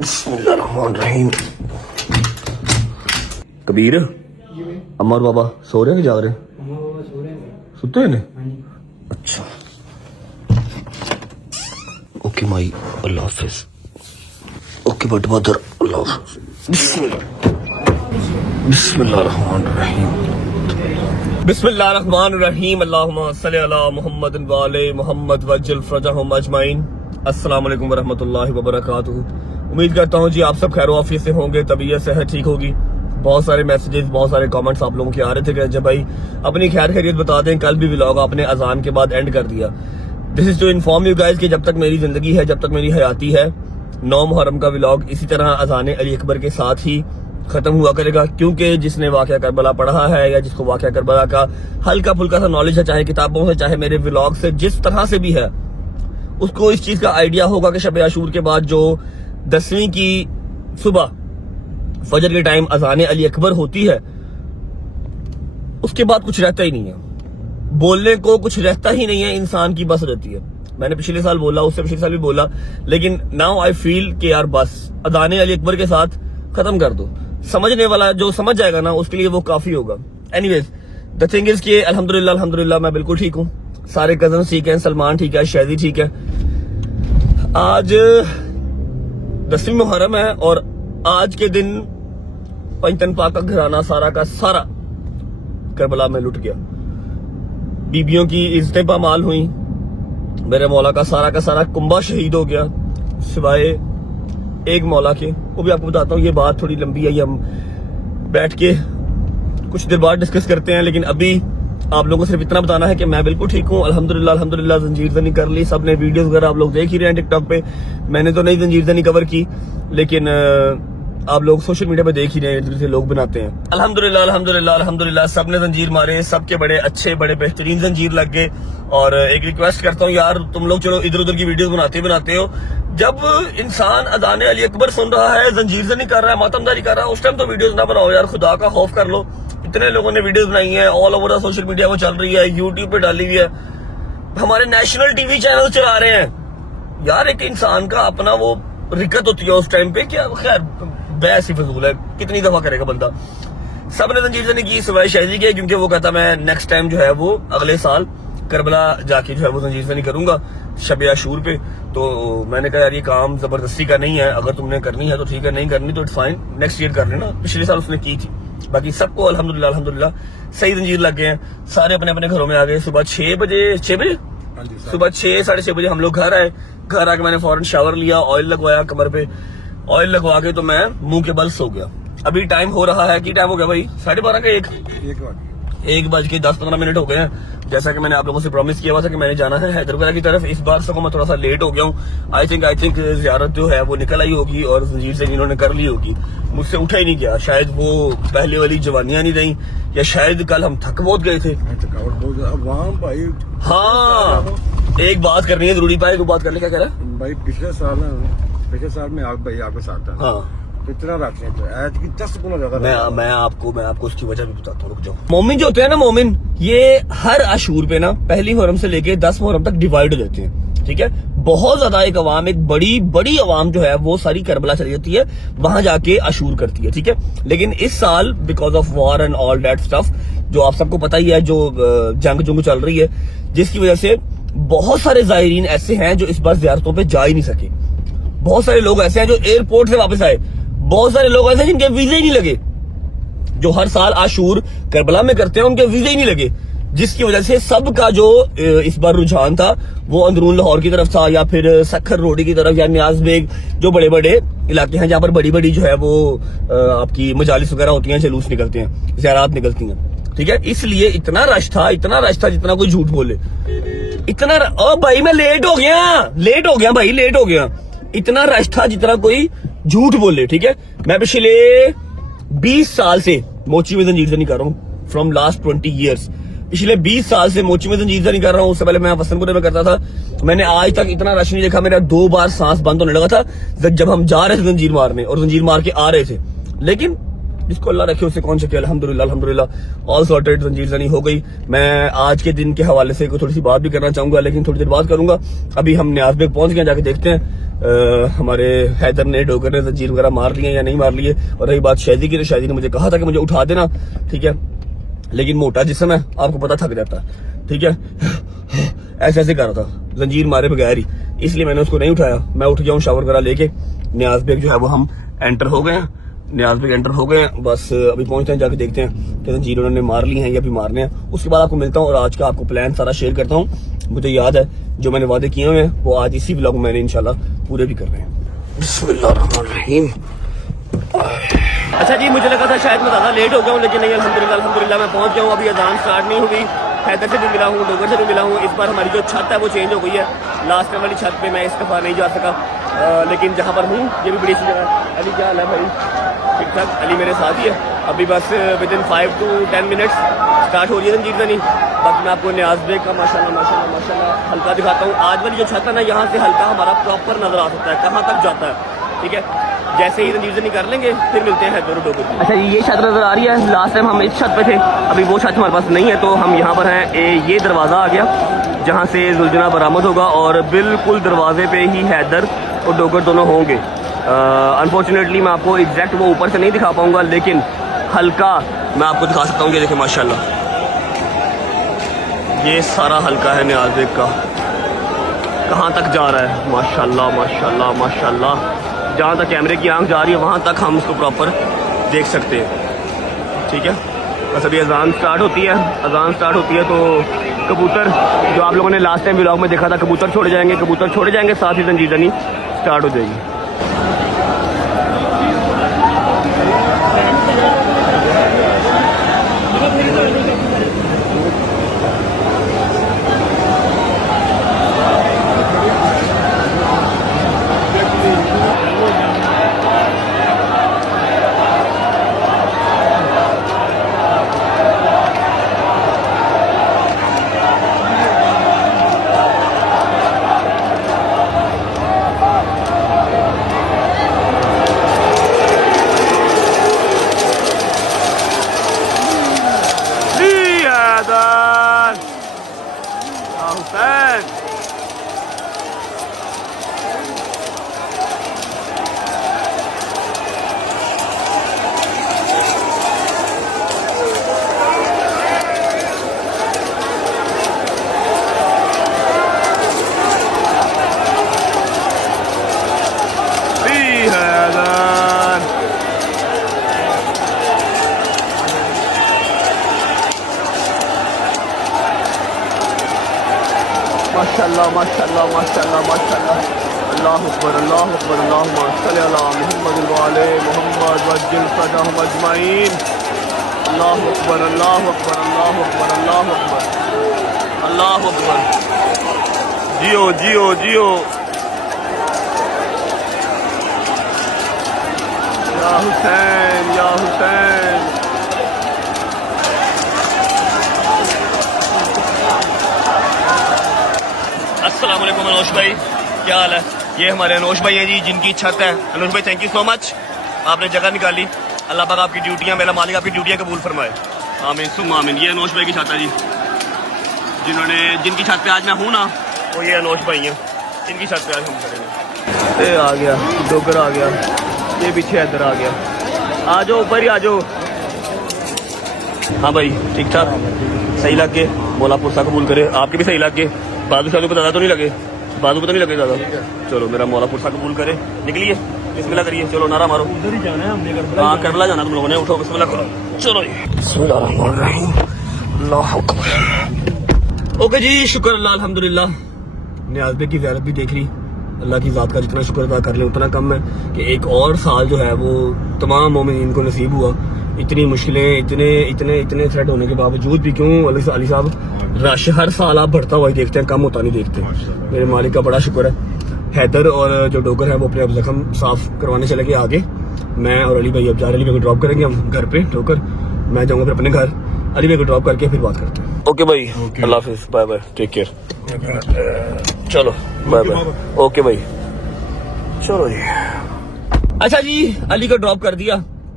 बिस्मिल्लाहिर्रहमानिर्रहीम। कबीर, अम्मा और बाबा सो रहे हैं कि जाग रहे हैं? सुते हैं ने? अच्छा, okay my, Allah Hafiz. Okay but mother, अल्लाह हाफिज। बिस्मिल्लाहिर्रहमानिर्रहीम। बिस्मिल्लाहिर्रहमानिर्रहीम। अल्लाहुम्मा सल्लि अला मुहम्मद व आले मुहम्मद वज्जल फरजहुम अजमाइन। अस्सलाम वालेकुम वरहमतुल्लाहि वबरकातुहू। उम्मीद करता हूँ जी आप सब खैर आफियत से होंगे, तबीयत सेहत ठीक होगी। बहुत सारे मैसेजेस, बहुत सारे कमेंट्स आप लोगों के आ रहे थे कि जब भाई अपनी खैर खैरियत बता दें। कल भी व्लॉग आपने अजान के बाद एंड कर दिया। This is to inform you guys कि जब तक मेरी जिंदगी है, जब तक मेरी हयाती है, 9 मुहर्रम का व्लॉग इसी तरह अजान अली अकबर के साथ ही खत्म हुआ करेगा। क्योंकि जिसने वाक़या करबला पढ़ा है या जिसको वाक़या करबला का हल्का फुल्का सा नॉलेज है, चाहे किताबों से चाहे मेरे व्लॉग से, जिस तरह से भी है, उसको इस चीज का आइडिया होगा कि शब आशूर के बाद जो 10वीं की सुबह फजर के टाइम अजान अली अकबर होती है, उसके बाद कुछ रहता ही नहीं है, बोलने को कुछ रहता ही नहीं है, इंसान की बस रहती है। मैंने पिछले साल बोला, उससे पिछले साल भी बोला, लेकिन नाउ आई फील कि यार बस अजान अली अकबर के साथ खत्म कर दो। समझने वाला जो समझ जाएगा ना, उसके लिए वो काफी होगा। एनीवेज, द थिंग इज कि अल्हम्दुलिल्लाह मैं बिल्कुल ठीक हूँ। सारे कजन ठीक है, सलमान ठीक है, शहदी ठीक है। आज 10वीं मुहर्रम है और आज के दिन पंचतन पाक का घराना सारा का सारा करबला में लुट गया। बीबियों की इज्जतें पामाल हुई, मेरे मौला का सारा कुंबा शहीद हो गया, सिवाय एक मौला के। वो भी आपको बताता हूँ, ये बात थोड़ी लंबी है, ये हम बैठ के कुछ देर बाद डिस्कस करते हैं। लेकिन अभी आप लोगों को सिर्फ इतना बताना है कि मैं बिल्कुल ठीक हूँ, अल्हम्दुलिल्लाह। जंजीर ज़नी कर ली, सबने वीडियोस वगैरह आप लोग देख ही रहे हैं टिकटॉक पे। मैंने तो नहीं जंजीर ज़नी कवर की, लेकिन आप लोग सोशल मीडिया पे देख ही रहे हैं, जिसे लोग बनाते हैं। अल्हम्दुलिल्लाह सबने जंजीर मारे, सबके बड़े अच्छे बड़े बेहतरीन जंजीर लग गए। और एक रिक्वेस्ट करता हूँ यार, तुम लोग चलो इधर उधर की वीडियोस बनाते हो, जब इंसान अजान अली अकबर सुन रहा है, जंजीर ज़नी कर रहा है, मातमदारी कर रहा है, उस टाइम तो वीडियोस ना बनाओ यार, खुदा का खौफ कर लो। इतने लोगों ने वीडियोस बनाई है, ऑल ओवर सोशल मीडिया वो चल रही है, यूट्यूब पे डाली हुई है, हमारे नेशनल टीवी चैनल चला रहे हैं यार। एक इंसान का अपना वो रिकत होती है उस टाइम पे, क्या खैर बहस ही फजूल है, कितनी दफा करेगा बंदा। सबने जंजीर ज़नी की सिवाय शहदी के, क्योंकि वो कहता मैं नेक्स्ट टाइम जो है वो अगले साल करबला जाके जो है वो जंजीर ज़नी करूंगा शब आशूर पे। तो मैंने कहा यार ये काम जबरदस्ती का नहीं है, अगर तुमने करनी है तो ठीक है, नहीं करनी तो इट्स फाइन, नेक्स्ट ईयर कर लेना। पिछले साल उसने की थी। बाकी सबको अल्हम्दुलिल्लाह सही जंजीर लग गए हैं, सारे अपने अपने घरों में आ गए। सुबह 6 बजे सुबह 6 साढ़े 6 बजे हम लोग घर आए। घर आके मैंने फौरन शावर लिया, ऑयल लगवाया कमर पे, ऑयल लगवा के तो मैं मुंह के बल सो गया। अभी टाइम हो रहा है, कि टाइम हो गया भाई 12:30 का 1:10-15 हो गए हैं। जैसा कि मैंने आप लोगों से प्रॉमिस किया हुआ था कि मैंने जाना है हैदराबाद की तरफ। इस बार से मैं थोड़ा सा लेट हो गया हूँ। आई थिंक ज़ियारत जो है वो निकल आई होगी और जंजीर से इन्होंने कर ली होगी, मुझसे उठा ही नहीं गया। शायद वो पहले वाली जवानियां नहीं रही, या शायद कल हम थक बहुत गए थे। हाँ, एक बात करनी है जरूरी भाई, वो बात कर ले। क्या कह रहा है भाई? पिछले साल में आपके साथ था। हाँ, कितना रखते हैं तो आज की 10 गुना ज्यादा। मैं आपको उसकी वजह भी बताता हूँ, रुक जाओ। मोमिन जो होते हैं ना, मोमिन ये हर आशूर पे ना पहली मुहर्रम से लेके 10 मुहर्रम तक डिवाइड हो जाते हैं, ठीक है। बहुत ज्यादा एक अवाम, एक बड़ी अवाम जो है वो सारी करबला चली जाती है, वहां जाके आशूर करती है, ठीक है। लेकिन इस साल because of war and all that stuff, जो आप सबको पता ही है, जो जंग चल रही है, जिसकी वजह से बहुत सारे ज़ायरीन ऐसे हैं जो इस बार ज़ियारतों पे जा ही नहीं सके। बहुत सारे लोग ऐसे हैं जो एयरपोर्ट से वापस आए, बहुत सारे लोग ऐसे हैं जिनके वीजे ही नहीं लगे, जो हर साल आशूर करबला में करते हैं, उनके वीजे ही नहीं लगे, जिसकी वजह से सबका जो इस बार रुझान था वो अंदरून लाहौर की तरफ था, या फिर सखर रोडी की तरफ, या न्याज बेग, जो बड़े बड़े इलाके हैं जहाँ पर बड़ी जो है वो आपकी मजालिस वगैरह होती हैं, जुलूस निकलते हैं, ज़ियारत निकलती हैं, ठीक है। इसलिए इतना रश था जितना कोई झूठ बोले। इतना ओ भाई मैं लेट हो गया। इतना रश था जितना कोई झूठ बोले, ठीक है। मैं पिछले 20 साल से मोची में जंजीर ज़नी कर रहा हूँ, फ्रॉम लास्ट 20 ईयर्स। पिछले 20 साल से मोची में जंजीर ज़नी कर रहा हूँ। उससे पहले मैं वसनपुरे में करता था। मैंने आज तक इतना रश नहीं देखा। मेरा 2 बार सांस बंद होने लगा था जब हम जा रहे थे जंजीर मारने, और जंजीर मार के आ रहे थे। लेकिन जिसको अल्लाह रखे उससे कौन सके। अल्हम्दुलिल्लाह ऑल सॉर्टेड, जंजीर ज़नी हो गई। मैं आज के दिन के हवाले से थोड़ी सी बात भी करना चाहूंगा, लेकिन थोड़ी देर बात करूंगा। अभी हम न्याज बेग पहुंच गए, जाके देखते हैं ہمارے حیدر نے ڈوگر نے زنجیر وغیرہ مار لیے یا نہیں مار لیے. اور رہی بات شہزی کی، تو شہزی نے مجھے کہا تھا کہ مجھے اٹھا دینا، ٹھیک ہے، لیکن موٹا جسم ہے، آپ کو پتا تھک جاتا ہے، ٹھیک ہے، ایسے ایسے کر رہا تھا زنجیر مارے بغیر ہی، اس لیے میں نے اس کو نہیں اٹھایا. میں اٹھ گیا ہوں شاور وغیرہ لے کے. نیاز بیگ جو ہے وہ ہم انٹر ہو گئے ہیں، نیاز بیگ انٹر ہو گئے ہیں، بس ابھی پہنچتے ہیں، جا کے دیکھتے ہیں کہ زنجیر انہوں نے مار لی ہیں یا بھی مارنے ہیں. اس کے بعد آپ کو ملتا ہوں اور آج کا آپ کو پلان سارا شیئر کرتا ہوں. مجھے یاد ہے جو میں نے وعدے کیے ہوئے ہیں وہ آج اسی ولاگ میں نے انشاءاللہ پورے بھی کر رہے ہیں. بسم اللہ الرحمن الرحیم. اچھا جی، مجھے لگا تھا شاید میں زیادہ لیٹ ہو گیا ہوں، لیکن نہیں، الحمدللہ میں پہنچ گیا ہوں. ابھی اذان سٹارٹ نہیں ہوئی. حیدر سے بھی ملا ہوں، ڈوگر سے بھی ملا ہوں. اس بار ہماری جو چھت ہے وہ چینج ہو گئی ہے. لاسٹ ٹائم والی چھت پہ میں اس دفعہ نہیں جا سکا، لیکن جہاں پر ہوں یہ بھی بڑی سی جگہ ہے. علی کیا حال ہے بھائی؟ ٹھیک ٹھاک. علی میرے ساتھ ہی ہے. ابھی بس with in 5 to 10 minutes start ہو رہی ہے زنجیر زنی. باقی میں آپ کو نیاز بیگ کا ماشاءاللہ ہلکا دکھاتا ہوں. آج والی جو چھت ہے نا، یہاں سے ہلکا ہمارا پراپر نظر آ سکتا ہے کہاں تک جاتا ہے، ٹھیک ہے. جیسے ہی زنجیر زنی کر لیں گے پھر ملتے ہیں حیدر ڈوگر. اچھا جی، یہ چھت نظر آ رہی ہے. لاسٹ ٹائم ہم اس چھت پہ تھے، ابھی وہ چھت ہمارے پاس نہیں ہے، تو ہم یہاں پر ہیں. یہ دروازہ آ گیا جہاں سے زلجنا برآمد ہوگا، اور بالکل دروازے پہ ہی حیدر اور ڈوگر دونوں ہوں گے. انفارچونیٹلی میں آپ کو ایگزیکٹ وہ اوپر سے نہیں دکھا پاؤں گا، لیکن ہلکا میں آپ کو دکھا سکتا ہوں. یہ دیکھیں ماشاءاللہ، یہ سارا ہلکا ہے نیاز بیگ کا. کہاں تک جا رہا ہے، ماشاءاللہ ماشاءاللہ ماشاءاللہ. جہاں تک کیمرے کی آنکھ جا رہی ہے وہاں تک ہم اس کو پراپر دیکھ سکتے ہیں، ٹھیک ہے. بس ابھی اذان سٹارٹ ہوتی ہے تو کبوتر جو آپ لوگوں نے لاسٹ ٹائم ولاگ میں دیکھا تھا، کبوتر چھوڑے جائیں گے، ساتھ ہی زنجیر زنی سٹارٹ ہو جائے گی. ماشاءاللہ. اللہ اکبر اللہم صل علی محمد وعلی محمد وعجل فرجہم اجمعین. اللہ اکبر اللہ اکبر اللہ اکبر اللہ اکبر اللہ اکبر. جیو جیو جیو. یا حسین یا حسین. السلام علیکم انوش بھائی، کیا حال ہے؟ یہ ہمارے انوش بھائی ہیں جی، جن کی چھت ہے. انوش بھائی تھینک یو سو مچ، آپ نے جگہ نکالی. اللہ پاک آپ کی ڈیوٹیاں، میرا مالک آپ کی ڈیوٹیاں قبول فرمائے. آمین ثم آمین. یہ انوش بھائی کی چھت ہے جی، جن کی چھت پہ آج میں ہوں نا، وہ یہ انوش بھائی ہیں، جن کی چھت پہ آج ہم کھڑے ہیں. یہ آ گیا ڈوگر، آ گیا یہ پیچھے ادھر آ گیا. آ جاؤ اوپر ہی آ جاؤ. ہاں بھائی ٹھیک ٹھاک، صحیح لگ کے مولا پرسا قبول کرے. آپ کے بھی صحیح لگ کے. بازو شادو پہ زیادہ تو نہیں لگے، بازو پہ تو نہیں لگے زیادہ. چلو میرا مولا پرسا قبول کرے. نکلیے بسم اللہ کریے. چلو نعرہ مارو. ادھر ہی جانا ہے ہم نے، ہاں کربلا جانا تم لوگوں نے. اٹھو بسم اللہ کرو. چلو جی بسم اللہ الرحمن الرحیم. اللہ اکبر. اوکے جی، شکر اللہ الحمدللہ. نیاز بیگ کی زیارت بھی دیکھ لی. اللہ کی ذات کا جتنا شکر ادا کر لیں اتنا کم ہے کہ ایک اور سال جو ہے وہ تمام مومنین کو نصیب ہوا. اتنی مشکلیں، اتنے تھریٹ ہونے کے باوجود بھی، کیوں علی صاحب، رش ہر سال آپ بڑھتا ہوا ہی دیکھتے ہیں، کم ہوتا نہیں دیکھتے. میرے مالک کا بڑا شکر ہے. حیدر اور جو ڈوگر ہے وہ اپنے اب زخم صاف کروانے چلے گئے آگے. میں اور علی بھائی اب جا رہے ہیں، ڈراپ کریں گے ہم گھر پہ. ڈوگر میں جاؤں گا پھر اپنے گھر، علی بھائی کو ڈراپ کر کے پھر بات کرتے ہیں. اوکے بھائی، اللہ حافظ، بائے بائے، ٹیک کیئر. چلو بائے بائے. اوکے بھائی چلو جی. اچھا جی، علی کو ڈراپ کر دیا.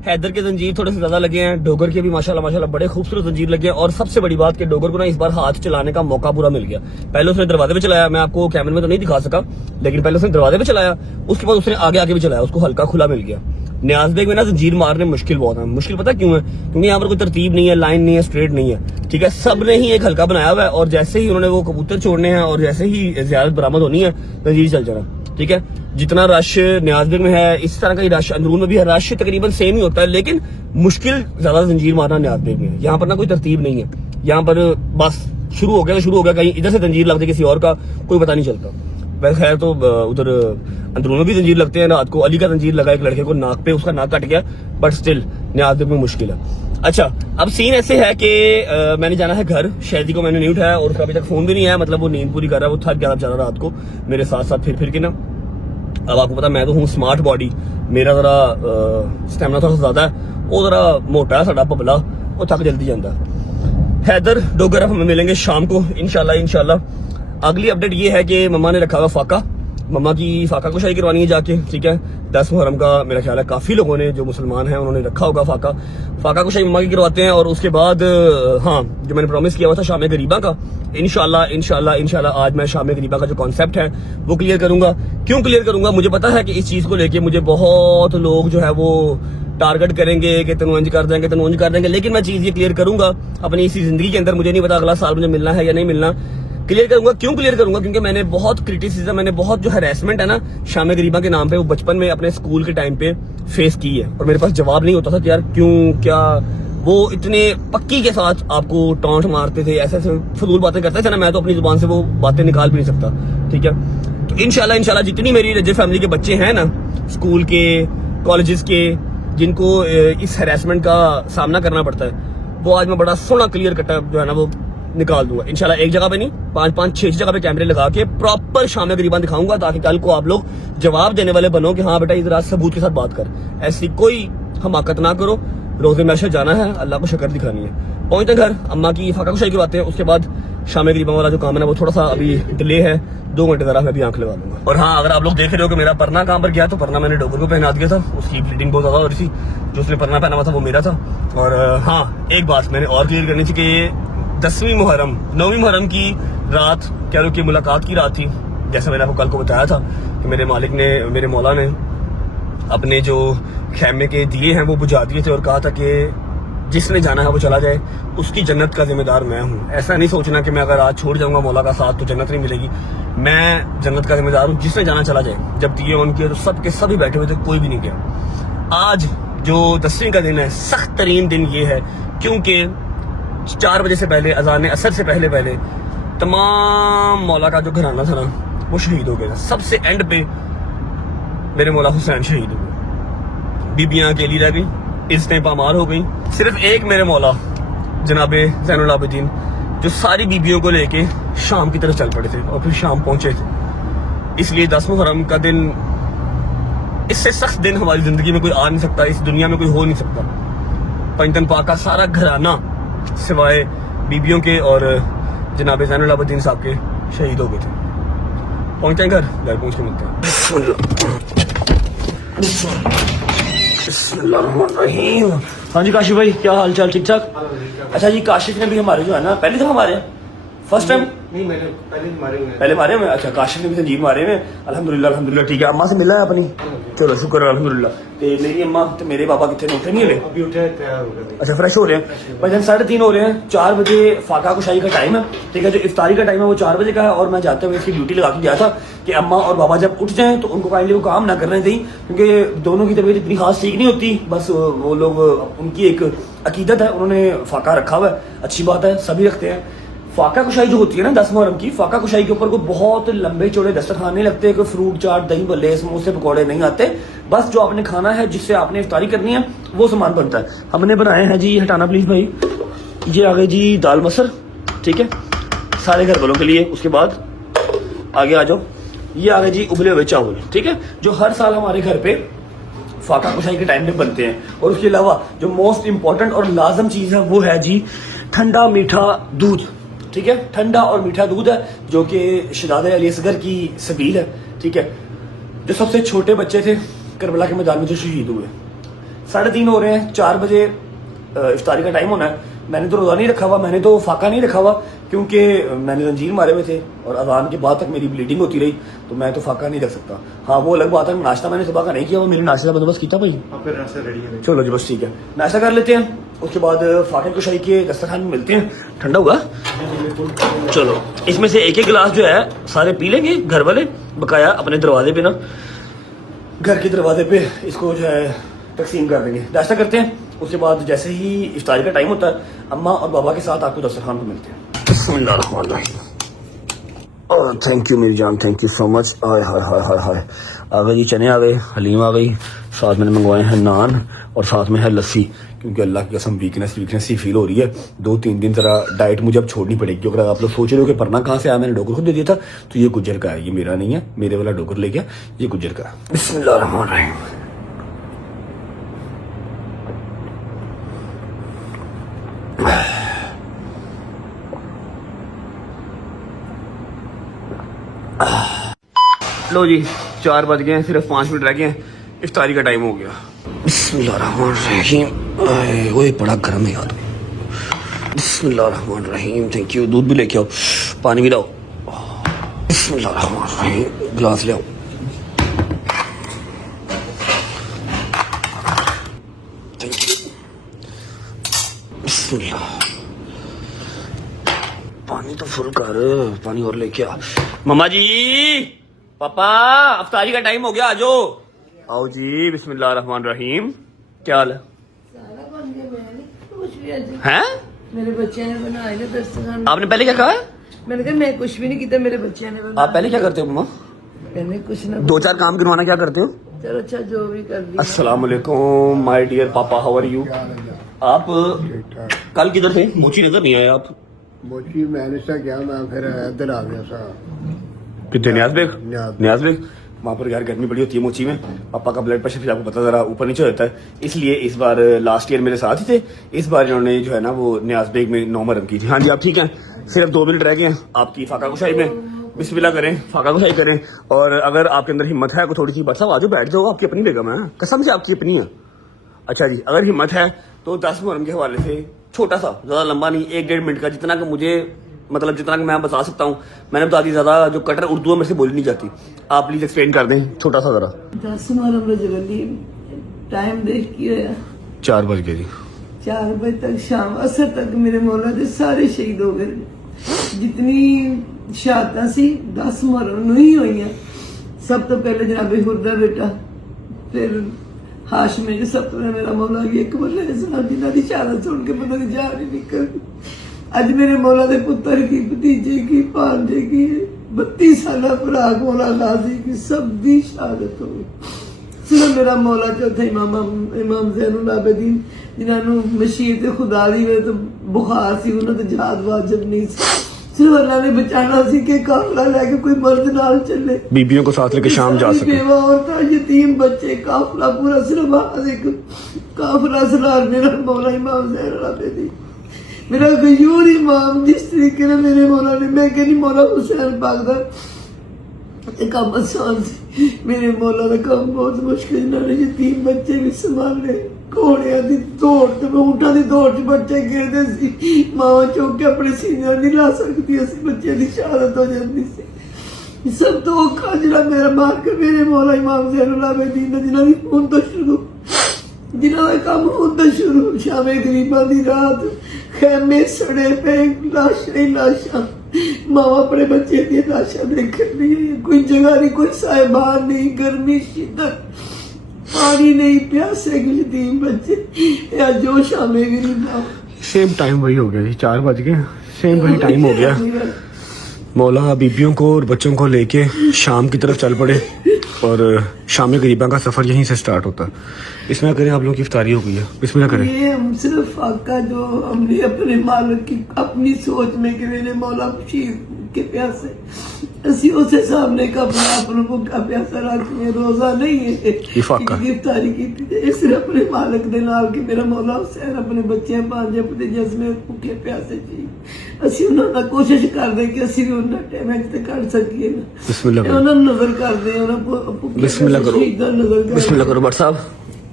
حیدر کے زنجیر تھوڑے سے زیادہ لگے ہیں, ڈوگر کے بھی ماشاءاللہ بڑے خوبصورت زنجیر لگے ہیں. اور سب سے بڑی بات کہ ڈوگر کو نا اس بار ہاتھ چلانے کا موقع پورا مل گیا. پہلے اس نے دروازے پہ چلایا, میں آپ کو کیمرے میں تو نہیں دکھا سکا, لیکن پہلے اس نے دروازے پہ چلایا, اس کے بعد اس نے آگے بھی چلایا, اس کو ہلکا کھلا مل گیا. نیاز بیگ میں نا زنجیر مارنے مشکل بہت ہے. مشکل پتہ کیوں ہے؟ کیونکہ یہاں پر کوئی ترتیب نہیں ہے, لائن نہیں ہے, اسٹریٹ نہیں ہے, ٹھیک ہے. سب نے ہی ایک ہلکا بنایا ہوا ہے, اور جیسے ہی انہوں نے وہ کبوتر چھوڑنے ہیں اور جیسے ہی زیارت برآمد ہونی ہے زنجیر چل جانا, ٹھیک ہے. جتنا رش نیاز بیگ میں ہے اس طرح کا ہی رش اندرون میں بھی ہے. رش تقریباً سیم ہی ہوتا ہے, لیکن مشکل زیادہ زنجیر مارنا نیاز بیگ میں ہے. یہاں پر نا کوئی ترتیب نہیں ہے, یہاں پر بس شروع ہو گیا, کہیں ادھر سے زنجیر لگ جائے کسی اور کا کوئی پتہ نہیں چلتا. ویسے خیر تو ادھر اندرون میں بھی زنجیر لگتے ہیں. رات کو علی کا زنجیر لگا ایک لڑکے کو ناک پہ, اس کا ناک کٹ گیا, بٹ اسٹل نیاز بیگ میں مشکل ہے. اچھا اب سین ایسے ہے کہ میں نے جانا ہے گھر. شہدی کو میں نے نہیں اٹھایا اور اس کا ابھی تک فون بھی نہیں آیا, مطلب وہ نیند پوری کر رہا ہے, وہ تھک گیا بیچارہ رات کو میرے ساتھ ساتھ پھر کے نا. اب آپ کو پتا میں تو ہوں اسمارٹ باڈی, میرا ذرا اسٹیمنا تھوڑا زیادہ ہے, وہ ذرا موٹا ہے ساڈا پبلا, وہ تھک جلدی جاتا ہے. حیدر ڈوگر اب ہمیں ملیں گے شام کو انشاءاللہ. اگلی اپڈیٹ یہ ہے کہ مما نے رکھا ہوا فاقہ, مما کی فاقہ کشائی کروانی ہے جا کے, ٹھیک ہے. 10 محرم کا میرا خیال ہے کافی لوگوں نے جو مسلمان ہیں انہوں نے رکھا ہوگا فاقہ کشائی مما کی کرواتے ہیں. اور اس کے بعد ہاں جو میں نے پرومس کیا ہوا تھا شام غریبہ کا, انشاءاللہ آج میں شام غریبہ کا جو کانسیپٹ ہے وہ کلیئر کروں گا. کیوں کلیئر کروں گا؟ مجھے پتا ہے کہ اس چیز کو لے کے مجھے بہت لوگ جو ہے وہ ٹارگٹ کریں گے کہ تنو انج کر دیں گے, لیکن میں چیز یہ کلیئر کروں گا اپنی اسی زندگی کے اندر. مجھے نہیں پتا اگلا سال مجھے ملنا ہے یا نہیں ملنا, کلیئر کروں گا. کیوں کلیئر کروں گا؟ کیونکہ میں نے بہت کرٹیسزم, میں نے بہت جو ہراسمنٹ ہے نا شام غریبہ کے نام پہ, وہ بچپن میں اپنے اسکول کے ٹائم پہ فیس کی ہے, اور میرے پاس جواب نہیں ہوتا تھا کہ یار کیوں, کیا. وہ اتنے پکی کے ساتھ آپ کو ٹانٹ مارتے تھے, ایسے فضول باتیں کرتے تھے نا, میں تو اپنی زبان سے وہ باتیں نکال بھی نہیں سکتا, ٹھیک ہے. تو انشاءاللہ جتنی میری رجب فیملی کے بچے ہیں نا اسکول کے, کالجز کے, جن کو اس ہراسمنٹ کا سامنا کرنا پڑتا ہے, وہ آج میں بڑا سونا کلیئر کٹا جو ہے نا وہ نکال دوں گا انشاءاللہ. ایک جگہ پہ نہیں, 5-6 جگہ پہ کیمرے لگا کے پراپر شام غریبہ دکھاؤں گا, تاکہ کل کو آپ لوگ جواب دینے والے بنو کہ ہاں بیٹا ادھر ثبوت کے ساتھ بات کر. ایسی کوئی حماقت نہ کرو. روزے میشر جانا ہے, اللہ کو شکر دکھانی ہے. پہنچتے گھر اما کی فاقہ کشائی کرواتے ہیں, اس کے بعد شام غریبہ والا جو کام ہے وہ تھوڑا سا ابھی ڈیلے ہے, 2 گھنٹے ذرا میں بھی آنکھ لگا دوں گا. اور ہاں اگر آپ لوگ دیکھ رہے ہو کہ میرا پرنا کہاں پر گیا, تو پرنا میں نے ڈوگر کو پہنا دیا تھا, اس کی بلیڈنگ بہت زیادہ ہو رہی تھی. جو اس نے پرنا پہنا ہوا تھا وہ میرا تھا. اور ہاں ایک بات میں نے اور کلیئر کرنی تھی کہ 9 محرم کی رات کہہ لو کہ ملاقات کی رات تھی. جیسا میں نے آپ کو کل کو بتایا تھا کہ میرے مالک نے, میرے مولا نے اپنے جو خیمے کے دیے ہیں وہ بجھا دیے تھے, اور کہا تھا کہ جس نے جانا ہے وہ چلا جائے, اس کی جنت کا ذمہ دار میں ہوں. ایسا نہیں سوچنا کہ میں اگر آج چھوڑ جاؤں گا مولا کا ساتھ تو جنت نہیں ملے گی. میں جنت کا ذمہ دار ہوں, جس نے جانا چلا جائے. جب دیے آن کیے تو سب کے سبھی بیٹھے ہوئے تھے, کوئی بھی نہیں گیا. آج جو 10ویں کا دن ہے, سخت ترین دن یہ ہے کیونکہ 4 بجے سے پہلے, اذان عصر سے پہلے تمام مولا کا جو گھرانہ تھا نا وہ شہید ہو گیا تھا. سب سے اینڈ پہ میرے مولا حسین شہید ہو گئے, بیبیاں اکیلی رہ گئیں, عزتیں پامال ہو گئیں. صرف ایک میرے مولا جناب زین العابدین جو ساری بیبیوں کو لے کے شام کی طرف چل پڑے تھے اور پھر شام پہنچے تھے. اس لیے 10 محرم کا دن, اس سے سخت دن ہماری زندگی میں کوئی آ نہیں سکتا, اس دنیا میں کوئی ہو نہیں سکتا. پنجتن پاک کا سارا گھرانہ سوائے بیبیوں کے اور جناب زین العابدین صاحب کے شہید ہو گئے تھے. پہنچتے ہیں گھر پہنچ کے ملتے ہیں. بسم اللہ الرحمن الرحیم. ہاں جی کاشف بھائی کیا حال چال, ٹھیک ٹھاک؟ اچھا جی کاشف نے بھی ہمارے جو ہے نا پہلی دفعہ مارے, فرسٹ ٹائم نہیں, میں نے پہلے مارے ہوئے. اچھا کاشف نے بھی سنجیب مارے ہوئے, الحمدللہ. ٹھیک ہے, اماں سے ملنا ہے اپنی, چلو شکر ہے الحمدللہ. میری اماں تو میرے پاپا کتنے اٹھے نہیں ہوئے, اچھا فریش ہو رہے ہیں. بھائی 3:30 ہو رہے ہیں, 4 بجے فاقہ کشائی کا ٹائم ہے, ٹھیک ہے. جو افطاری کا ٹائم ہے وہ 4 بجے کا ہے, اور میں جاتے ہوئے اس کی ڈیوٹی لگا کے گیا تھا کہ اماں اور بابا جب اٹھ جائیں تو ان کو کائنڈلی وہ کام نہ کرنے دیں, کیونکہ دونوں کی طبیعت اتنی خاص ٹھیک نہیں ہوتی. بس وہ لوگ, ان کی ایک عقیدت ہے, انہوں نے فاقہ رکھا ہوا ہے, اچھی بات ہے, سبھی رکھتے ہیں. فاقہ کشائی جو ہوتی ہے نا 10 محرم کی, فاقہ کشائی کے اوپر کوئی بہت لمبے چوڑے دسترخوان نہیں لگتے, کوئی فروٹ چاٹ, دہی بھلے, سموسے, پکوڑے نہیں آتے. بس جو آپ نے کھانا ہے, جس سے آپ نے افطاری کرنی ہے, وہ سامان بنتا ہے. ہم نے بنائے ہیں جی, ہٹانا پلیز بھائی, یہ آ گئے جی دال مسر, ٹھیک ہے, سارے گھر والوں کے لیے. اس کے بعد آگے آ جاؤ, یہ آ گئے جی ابلے ہوئے چاول, ٹھیک ہے, جو ہر سال ہمارے گھر پہ فاقہ کشائی کے ٹائم پہ بنتے ہیں. اور اس کے علاوہ جو موسٹ امپورٹنٹ اور لازم چیز ہے وہ ہے جی ٹھنڈا میٹھا دودھ, ٹھیک ہے. ٹھنڈا اور میٹھا دودھ ہے جو کہ شہزادہ علی اصغر کی سبیل ہے, ٹھیک ہے, جو سب سے چھوٹے بچے تھے کربلا کے میدان میں جو شہید ہوئے. 3:30 हो रहे हैं, 4 बजे इफ्तारी का टाइम होना है। मैंने तो रोज़ा नहीं रखा हुआ, मैंने तो फाका नहीं रखा हुआ क्योंकि मैंने जंजीर मारे हुए थे और अजान के बाद तक मेरी ब्लीडिंग होती रही, तो मैं तो फाका नहीं रख सकता। हाँ वो अलग बात है, नाश्ता मैंने सुबह का नहीं किया, वो मेरे नाश्ते का बंदोबस्त किया भाई। फिर नाश्ता रेडी है। चलो जी बस ठीक है, नाश्ता कर लेते हैं, उसके बाद फाके कुशाई के दस्तरखान में मिलते हैं। ठंडा हुआ चलो, इसमें से एक गिलास जो है सारे पी लेंगे घर वाले, बकाया अपने दरवाजे पे ना, घर के दरवाजे पे इसको जो है तकसीम कर देंगे। नाश्ता करते हैं, उसके बाद जैसे ही इफ्तारी का टाइम होता है अम्मा और बाबा के साथ आपको दस्तरखान पे मिलते हैं। थैंक यू मेरी जान, थैंक यू सो मच। हाय हाय हाय हाय हाय, आ गए जी चने, आ गए हलीम, आ गई, साथ मैंने मंगवाए हैं नान और साथ में है लस्सी, क्योंकि अल्लाह की कसम वीकनेस ही फील हो रही है। 2-3 दिन जरा डाइट मुझे अब छोड़नी पड़ेगी। अगर आप लोग सोच रहे हो कि पढ़ना कहाँ से आया, मैंने डोगर को दे दिया था, तो ये गुज्जर का है, ये मेरा नहीं है, मेरे वाला डोगर ले गया, ये गुज्जर का है। बिस्मिल्लाहिर्रहमानिर्रहीम। लो जी 4 बज गए हैं, सिर्फ 5 मिनट रह गए हैं, इफ्तारी का टाइम हो गया। बिस्मिल्लाहिर्रहमानिर्रहीम। ओए बड़ा गर्म है यार। बिस्मिल्लाहिर्रहमानिर्रहीम। थैंक यू, दूध भी लेके आओ, पानी भी लाओ। बिस्मिल्लाहिर्रहमानिर्रहीम, गिलास ले आओ। Thank you. बिस्मिल्लाह, पानी तो फुल कर, पानी और लेके आ। मम्मा जी, पापा, इफ्तारी का टाइम हो गया, आ जाओ। आओ जी, बिस्मिल्लाहिर्रहमानिर्रहीम। क्या हाल है? सारा बन गया, मैंने कुछ भी आज हैं? मेरे बच्चे ने बनाए ना दस्तरखान। आपने पहले क्या कहा है? मैंने कहा मैं कुछ भी नहीं किया, मेरे बच्चे ने बनाया। आप पहले क्या करते हो मम्मा? मैंने कुछ ना 2-4 काम करवाना क्या करते हो? चलो अच्छा जो भी कर दिया। अस्सलाम वालेकुम माय डियर पापा, हाउ आर यू? आप कल किधर थे? मोची नजर नहीं आए आप। मोची मैंने सा क्या, मैं फिर इधर आ गया सा। कितने न्याज बेग? न्याज। न्याज बेग वहाँ पर यार गर्मी बड़ी होती है मोची में, पापा का ब्लड प्रेशर फिर आपको पता जरा ऊपर नीचे होता है, इसलिए इस बार लास्ट ईयर मेरे साथ ही थे, इस बार इन्होंने जो है ना वो न्याज बेग में 9 रन की थी। हाँ जी आप ठीक हैं, सिर्फ 2 मिनट रह गए हैं आपकी फाका कुशाई में। बिस्मिल्लाह करें, फाका कुशाई करें, और अगर आपके अंदर हिम्मत है, थोड़ी सी बस आ जाओ, बैठ जाओ, आपकी अपनी बेगम है, कसम से आपकी अपनी है। अच्छा जी, अगर हिम्मत है तो 10 मुहर्रम के हवाले से छोटा सा, ज्यादा लंबा नहीं, 1-1.5 मिनट का, जितना कि मुझे मतलब जितना कि मैं बता सकता हूँ मैंने बता दी, ज्यादा जो कटर उर्दू में से बोली नहीं जाती, आप प्लीज एक्सप्लेन कर दें छोटा सा जरा। 10 मुहर्रम रजबी टाइम देख के 4 बज गए जी। 4 बजे तक शाम असर तक मेरे मौला दे सारे शहीद हो गए। जितनी शहादतां सी 10 मुहर्रम ਨੂੰ ही हुई। सब तो पहले जनाबे हुरदा बेटा, फिर हाशमे जो सब तो मेरा मौला भी एक बल्ले जिन्हों की शहादत सुन के पता नहीं जा नहीं निकल। अज मेरे मौला दे पुत्र की, भतीजे की, भांजे की, 32 साल भरा मौला गाजी की, सब दी शहादत हो गई। सिर्फ मेरा मौला चौथा इमाम ज़ैनुल आबिदीन जिन्होंने मशीर खुदा दी वे तो बुखार सी, उन्होंने तो जहाज वाजिब नहीं सी, सिर्फ अल्लाह ने बचाना सी कि काफिला लेके कोई मर्द नाल चले, बीबियों को साथ लेके शाम जा सके। बेवा औरतां, यतीम बच्चे, काफिला पूरा सिर्फ आज एक काफिला सलार मेरा मौला इमाम ज़ैनुल आबिदीन, मेरा गयूर इमाम। जिस तरीके ने मेरे मौला ने, मैं कहनी मौला हुसैन पाक दा काम आसान सी, मेरे मौला का काम बहुत मुश्किल। इन्होंने यतीम बच्चे भी संभाले, घोड़िया की दौड़ ते ऊंटा की दौड़ च बच्चे गिरते सी, मां चुक के अपने सीने नहीं ला सकती, बच्चे की शहादत हो जाती सी। सब तो औखा जिहड़ा मेरा मार के मेरे मौला इमाम ज़ैनुल आबिदीन दा, जिन्हां दी हुण तो शुरू, जिन्हां दा काम हुण तो शुरू, शामे गरीबां दी रात, खेमे सड़े पे, लाशां ही लाशां, माँ अपने बच्चे की लाशां देख रही है, कोई जगह नहीं, कोई साहिबान नहीं, गर्मी शिद्दत, पानी नहीं, प्यासे के यतीम बच्चे, या जो शामे गरीबा। सेम टाइम वही हो गया जी, 4 बज गए, सेम वही टाइम हो गया। मौला बीबियों को और बच्चों को लेके शाम की तरफ चल पड़े, और शाम गरीबा का सफर यहीं से स्टार्ट होता है। इसमें करें, आप लोगों की इफ्तारी हो गई है, बिस्मिल्लाह करें। ये हम सिर्फ फाका जो हमने अपने मालिक की अपनी सोच में कि मेरे मौला शीर के प्यासे, असी उस सामने का अपने आप भूखा प्यासा रखते, रोजा नहीं है इफ्तारी की, सिर्फ अपने मालिक दे नाल कि मेरा मौला हुसैन अपने बच्चे भांजे भतीजे में भूखे प्यासे जी, ਅਸੀਂ ਉਹਨਾਂ ਦਾ ਕੋਸ਼ਿਸ਼ ਕਰਦੇ ਕਿ ਅਸੀਂ ਵੀ ਉਹਨਾਂ ਟਾਈਮ ਤੇ ਕਰ ਸਕੀਏ ਨਾ। ਬਿਸਮਿਲ੍ਲਾ ਕਰੋ, ਉਹਨਾਂ ਨੂੰ ਨਜ਼ਰ ਕਰਦੇ, ਉਹਨਾਂ ਕੋ ਬਿਸਮਿਲ੍ਲਾ ਕਰੋ, ਨਜ਼ਰ ਬਿਸਮਿਲ੍ਲਾ ਕਰੋ। ਬਟ ਸਾਹਿਬ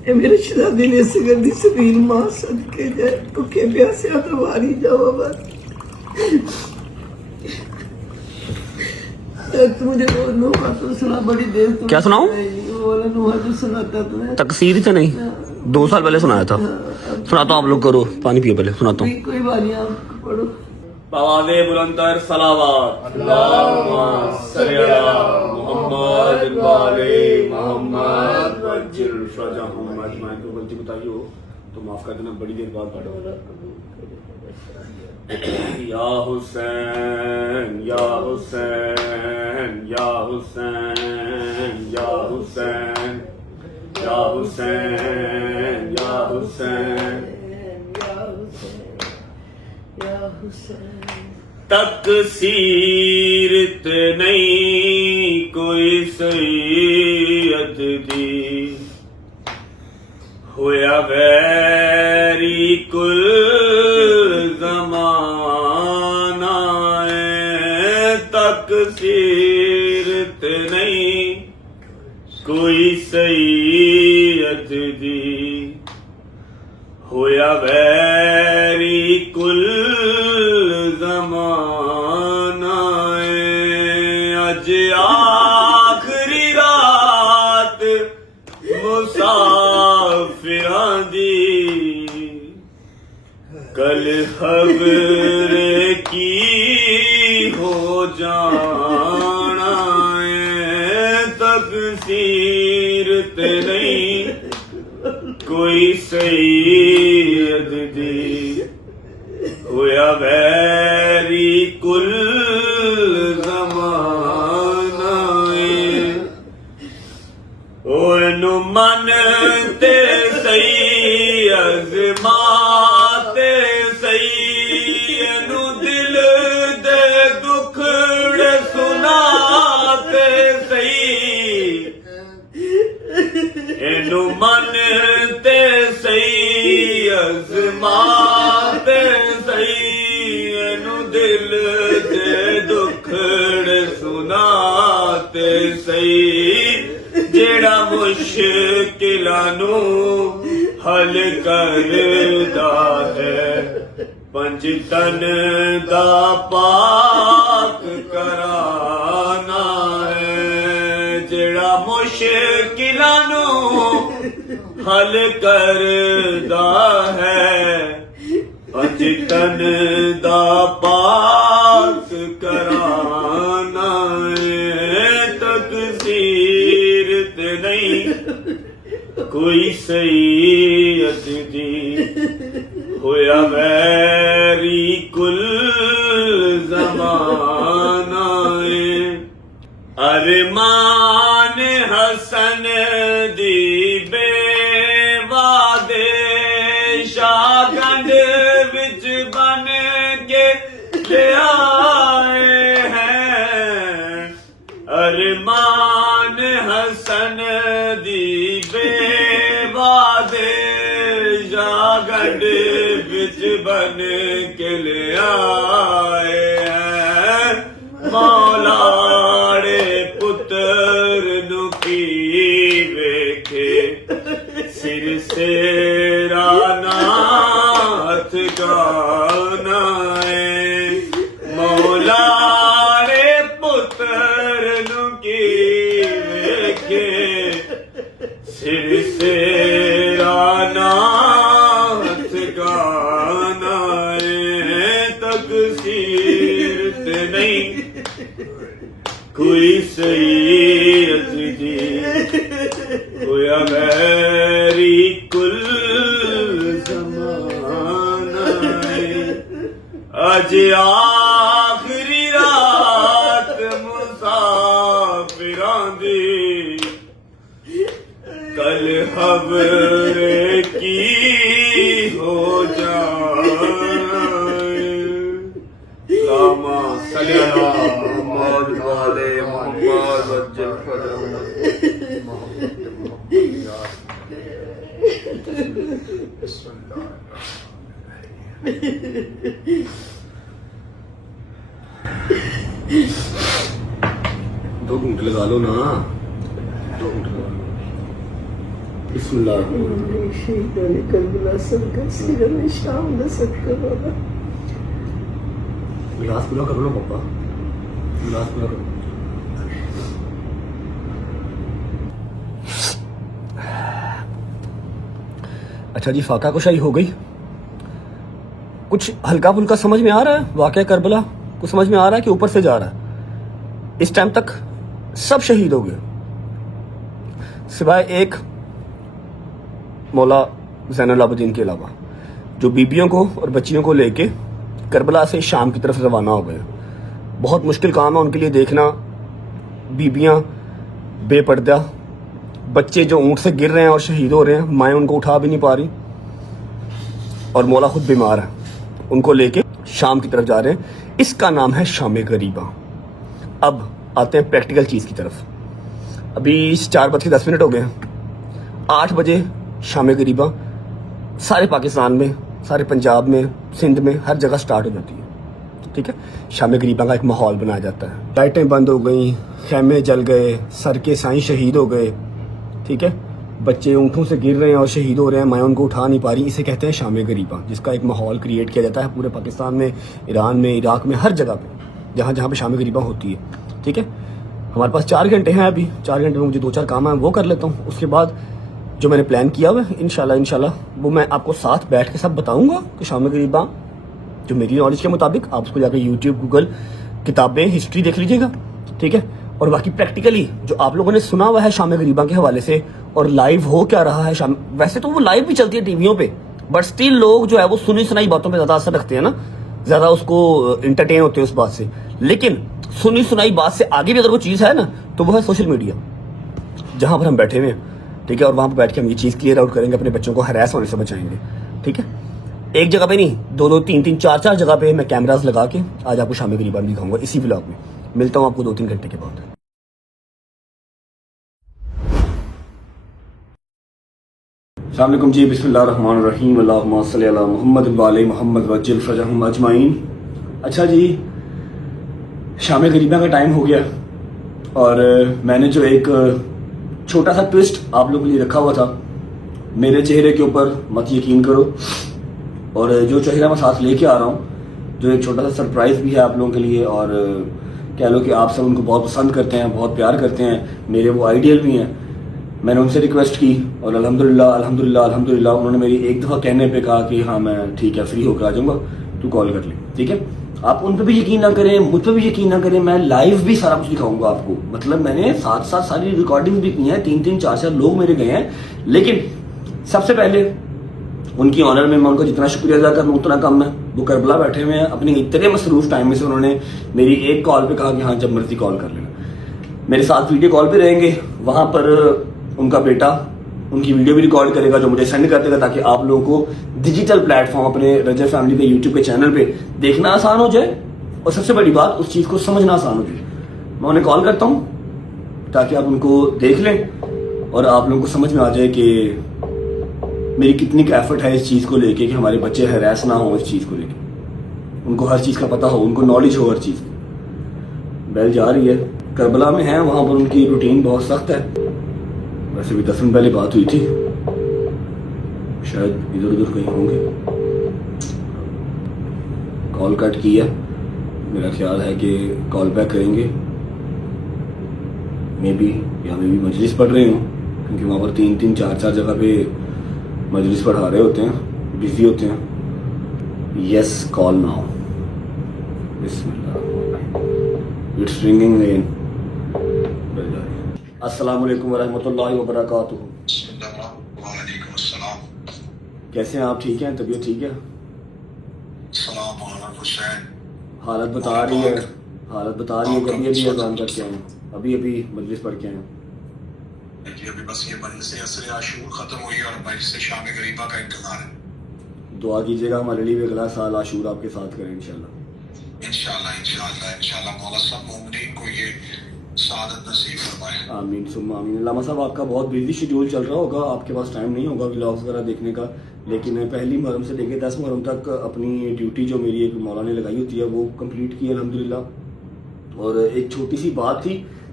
ਇਹ ਮੇਰੇ ਸ਼ਹਿਜ਼ਾਦੇ ਨੇ ਸਿਗਰ ਦੀ ਸਬੀਲ ਮਾਂ ਸਦਕੇ ਜਾਏ ਭੁੱਖੇ ਪਿਆਸਿਆਂ ਤੋਂ ਵਾਰੀ ਜਾਵਾ ਬਸ तू मुझे वो नोहा तो सुना बड़ी देर तो क्या सुनाऊं? वो वाला नोहा जो सुनाता तुम्हें तकसीर ही तो नहीं, 2 साल पहले सुनाया था। सुनाता हूँ, आप लोग करो, पानी पियो पहले, सुनाता हूँ। कोई बात नहीं, आप पढ़ो। आवाज़े बुलंदतर सलावत अल्लाहुम्मा सल्ली अला मुहम्मद वाले मुहम्मद वज्जिल फरजहुम अजमाइन। को गलती बताई हो तो माफ कर देना, बड़ी देर बाद पढ़ो। या हुसैन या हुसैन या हुसैन या हुसैन या हुसैन या हुसैन या हुसैन। तकसीरत नहीं कोई सैयद दी, होया वैरी कुल ज़माना है। तकसीरत नहीं कोई सैयद दी, होया वैरी कुल ज़माना है। अज आखरी रात मुसाफिरां दी, कल खबर की हो जाना है। तकसीरत नहीं कोई सैयद दी, होया वैरी कुल ज़माना है। ओनू मन ते सही अज़माते सही, एनू दिल दे दुखड़े सुनाते सही। एनू मन ते सही अज़माते सही, एनू दिल दे दुखड़े सुनाते सही। जेड़ा मुश्किलां नू हल करदा है, पंज तन दा पाक कराना है। जेड़ा मुश्किलां नू हल करदा है, पंज तन दा पाक कराना है। तकसीरत नहीं कोई सैयद दी, होया वैरी कुल ज़माना है। अरमान हसन दी बेवादे शागंड विच बन के ले आए हैं। अरमान हसन दी बेवादे शागंड विच बन के ले आए हैं। मौलाड़े पुत्र नु की वेखे, सिर सेरा नाथ गाना है। मौलाड़े पुत्र नु की वेखे, सिर सेरा नाथ गाना है। तकसीरत नहीं कोई सैयद दी, होया वैरी कुल ज़माना है। अज आखरी रात मुसाफिरां दी, कल खबर की हो जाए। लामा सल्ली अला मुहम्मद वाले मुहम्मद वज्जिल फरजहुम। दो घंटे लगा लो ना, 2 घंटे लगा लो। بسم اللہ. شہیدوں نے کربلا صدقہ سیروں میں شام دا صدقہ بابا. گلاس پورا کرو نا پاپا, گلاس پورا کرو. اچھا جی, فاقہ کشائی ہو گئی. کچھ ہلکا پھلکا سمجھ میں آ رہا ہے واقعہ کربلا, کچھ سمجھ میں آ رہا ہے کہ اوپر سے جا رہا ہے. اس ٹائم تک سب شہید ہو گئے سوائے ایک مولا زین العابدین کے علاوہ, جو بیبیوں کو اور بچیوں کو لے کے کربلا سے شام کی طرف روانہ ہو گئے. بہت مشکل کام ہے ان کے لیے دیکھنا, بیبیاں بے پردہ, بچے جو اونٹ سے گر رہے ہیں اور شہید ہو رہے ہیں, مائیں ان کو اٹھا بھی نہیں پا رہی, اور مولا خود بیمار ہے, ان کو لے کے شام کی طرف جا رہے ہیں. اس کا نام ہے شام غریباں. اب آتے ہیں پریکٹیکل چیز کی طرف. ابھی 4:10 ہو گئے ہیں. 8 بجے شام غریباں سارے پاکستان میں, سارے پنجاب میں, سندھ میں, ہر جگہ سٹارٹ ہو جاتی ہے. ٹھیک ہے, شام غریباں کا ایک ماحول بنایا جاتا ہے. لائٹیں بند ہو گئیں, خیمے جل گئے, سر کے سائیں شہید ہو گئے. ٹھیک ہے, بچے اونٹوں سے گر رہے ہیں اور شہید ہو رہے ہیں, مائیں ان کو اٹھا نہیں پا رہی. اسے کہتے ہیں شام غریباں, جس کا ایک ماحول کریٹ کیا جاتا ہے پورے پاکستان میں, ایران میں, عراق میں, ہر جگہ پہ جہاں جہاں پہ شام غریباں ہوتی ہے. ٹھیک ہے, ہمارے پاس 4 گھنٹے ہیں ابھی. 4 گھنٹے میں مجھے 2-4 کام ہیں, وہ کر لیتا ہوں. اس کے بعد جو میں نے پلان کیا ہوا ہے انشاءاللہ وہ میں آپ کو ساتھ بیٹھ کے سب بتاؤں گا کہ شام غریباں جو میری نالج کے مطابق, آپ اس کو جا کے یوٹیوب, گوگل, کتابیں, ہسٹری دیکھ لیجیے گا. ٹھیک ہے, اور باقی پریکٹیکلی جو آپ لوگوں نے سنا ہوا ہے شام غریباں کے حوالے سے, اور لائیو ہو کیا رہا ہے شام, ویسے تو وہ لائیو بھی چلتی ہے ٹی ویوں پہ, بٹ اسٹل لوگ جو ہے وہ سنی سنائی باتوں پہ زیادہ اثر رکھتے ہیں نا, زیادہ اس کو انٹرٹین ہوتے ہیں اس بات سے. لیکن سنی سنائی بات سے آگے بھی اگر وہ چیز ہے نا, تو وہ ہے سوشل میڈیا, جہاں پر ہم بیٹھے ہوئے ہیں. ٹھیک ہے, اور وہاں پہ بیٹھ کے ہم یہ چیز کلیئر آؤٹ کریں گے, اپنے بچوں کو ہراس ہونے سے بچائیں گے. ٹھیک ہے, ایک جگہ پہ نہیں, 2-2, 3-3, 4-4 جگہ پہ میں کیمراز لگا کے آج آپ کو شام غریباں بھی دکھاؤں گا اسی ولاگ میں. ملتا ہوں آپ کو 2-3 گھنٹے کے بعد. السلام علیکم جی, بسم اللہ الرحمن الرحیم, اللہم صلی علی محمد وعلی محمد وعجل فرجہم اجمعین. اچھا جی, شام غریباں کا ٹائم ہو گیا, اور میں نے جو ایک چھوٹا سا ٹوسٹ آپ لوگوں کے لیے رکھا ہوا تھا, میرے چہرے کے اوپر مت یقین کرو, اور جو چہرہ میں ساتھ لے کے آ رہا ہوں, جو ایک چھوٹا سا سرپرائز بھی ہے آپ لوگوں کے لیے, اور کہہ لو کہ آپ سب ان کو بہت پسند کرتے ہیں, بہت پیار کرتے ہیں, میرے وہ آئیڈیل بھی ہیں. میں نے ان سے ریکویسٹ کی, اور الحمدللہ انہوں نے میری ایک دفعہ کہنے پہ کہا کہ ہاں میں ٹھیک ہے فری ہو کر آ جاؤں گا, تو کال کر لیں. ٹھیک ہے, آپ ان پہ بھی یقین نہ کریں, مجھ پہ بھی یقین نہ کریں, میں لائیو بھی سارا کچھ دکھاؤں گا آپ کو. مطلب میں نے ساتھ ساری ریکارڈنگ بھی کی ہیں, 3-3, 4-4 لوگ میرے گئے ہیں. لیکن سب سے پہلے ان کی آنر میں ان کو جتنا شکریہ ادا کروں اتنا کم ہے. وہ کربلا بیٹھے ہوئے ہیں, اپنے اتنے مصروف ٹائم میں سے انہوں نے میری ایک کال پہ کہا کہ ہاں جب مرضی کال کر لینا. میرے ساتھ ویڈیو کال پہ رہیں گے, وہاں پر ان کا بیٹا ان کی ویڈیو بھی ریکارڈ کرے گا, جو مجھے سینڈ کر دے گا, تاکہ آپ لوگوں کو ڈیجیٹل پلیٹ فارم اپنے رجب فیملی پہ, یوٹیوب کے چینل پہ دیکھنا آسان ہو جائے, اور سب سے بڑی بات اس چیز کو سمجھنا آسان ہو جائے. میں انہیں کال کرتا ہوں تاکہ آپ ان کو دیکھ لیں اور آپ لوگوں کو سمجھ میں آ جائے کہ میری کتنی کا ایفرٹ ہے اس چیز کو لے کے, کہ ہمارے بچے ہراس نہ ہوں اس چیز کو لے کے, ان کو ہر چیز کا پتہ ہو, ان کو نالج ہو ہر چیز کی. بیل جا رہی ہے, کربلا میں ہیں, وہاں پر ان کی روٹین بہت سخت ہے. ویسے بھی 10 دن پہلے بات ہوئی تھی, شاید ادھر ادھر کہیں ہوں گے. کال کٹ کی ہے, میرا خیال ہے کہ کال بیک کریں گے, مے بی مجلس پڑھ رہے ہوں, کیونکہ وہاں پر 3-3, 4-4 جگہ پہ مجلس پڑھا رہے ہوتے ہیں, بزی ہوتے ہیں. یس, کال ناؤ. بسم اللہ, اٹس رنگنگ اگین. السلام علیکم ورحمۃ اللہ وبرکاتہ. وعلیکم السلام. کیسے ہیں آپ, ٹھیک ہیں, طبیعت ٹھیک ہے؟ سلام علیکم حسین. حالت بتا رہی ہے کہ ابھی اذان کر کے آئے ہیں, ابھی مجلس پڑھ کے آئے ہیں. جی ابھی بس یہ مجلس عصر عاشور ختم ہوئی اور مجلس شام غریباں کا انتظار ہے. دعا کیجیے گا ہمارے لیے بھی, اگلا سال عاشور آپ کے ساتھ کریں انشاءاللہ. انشاءاللہ مولا سب مومنین کو یہ سعادت نصیب فرمائے. آمین ثم آمین. علامہ صاحب آپ کا بہت بزی شیڈیول چل رہا ہوگا, آپ کے پاس ٹائم نہیں ہوگا ولاگز وغیرہ دیکھنے کا, لیکن 1 محرم سے لے کے 10 محرم تک اپنی ڈیوٹی جو میری ایک مولا نے لگائی ہوتی ہے وہ کمپلیٹ کی الحمدللہ. اور ایک چھوٹی سی بات تھی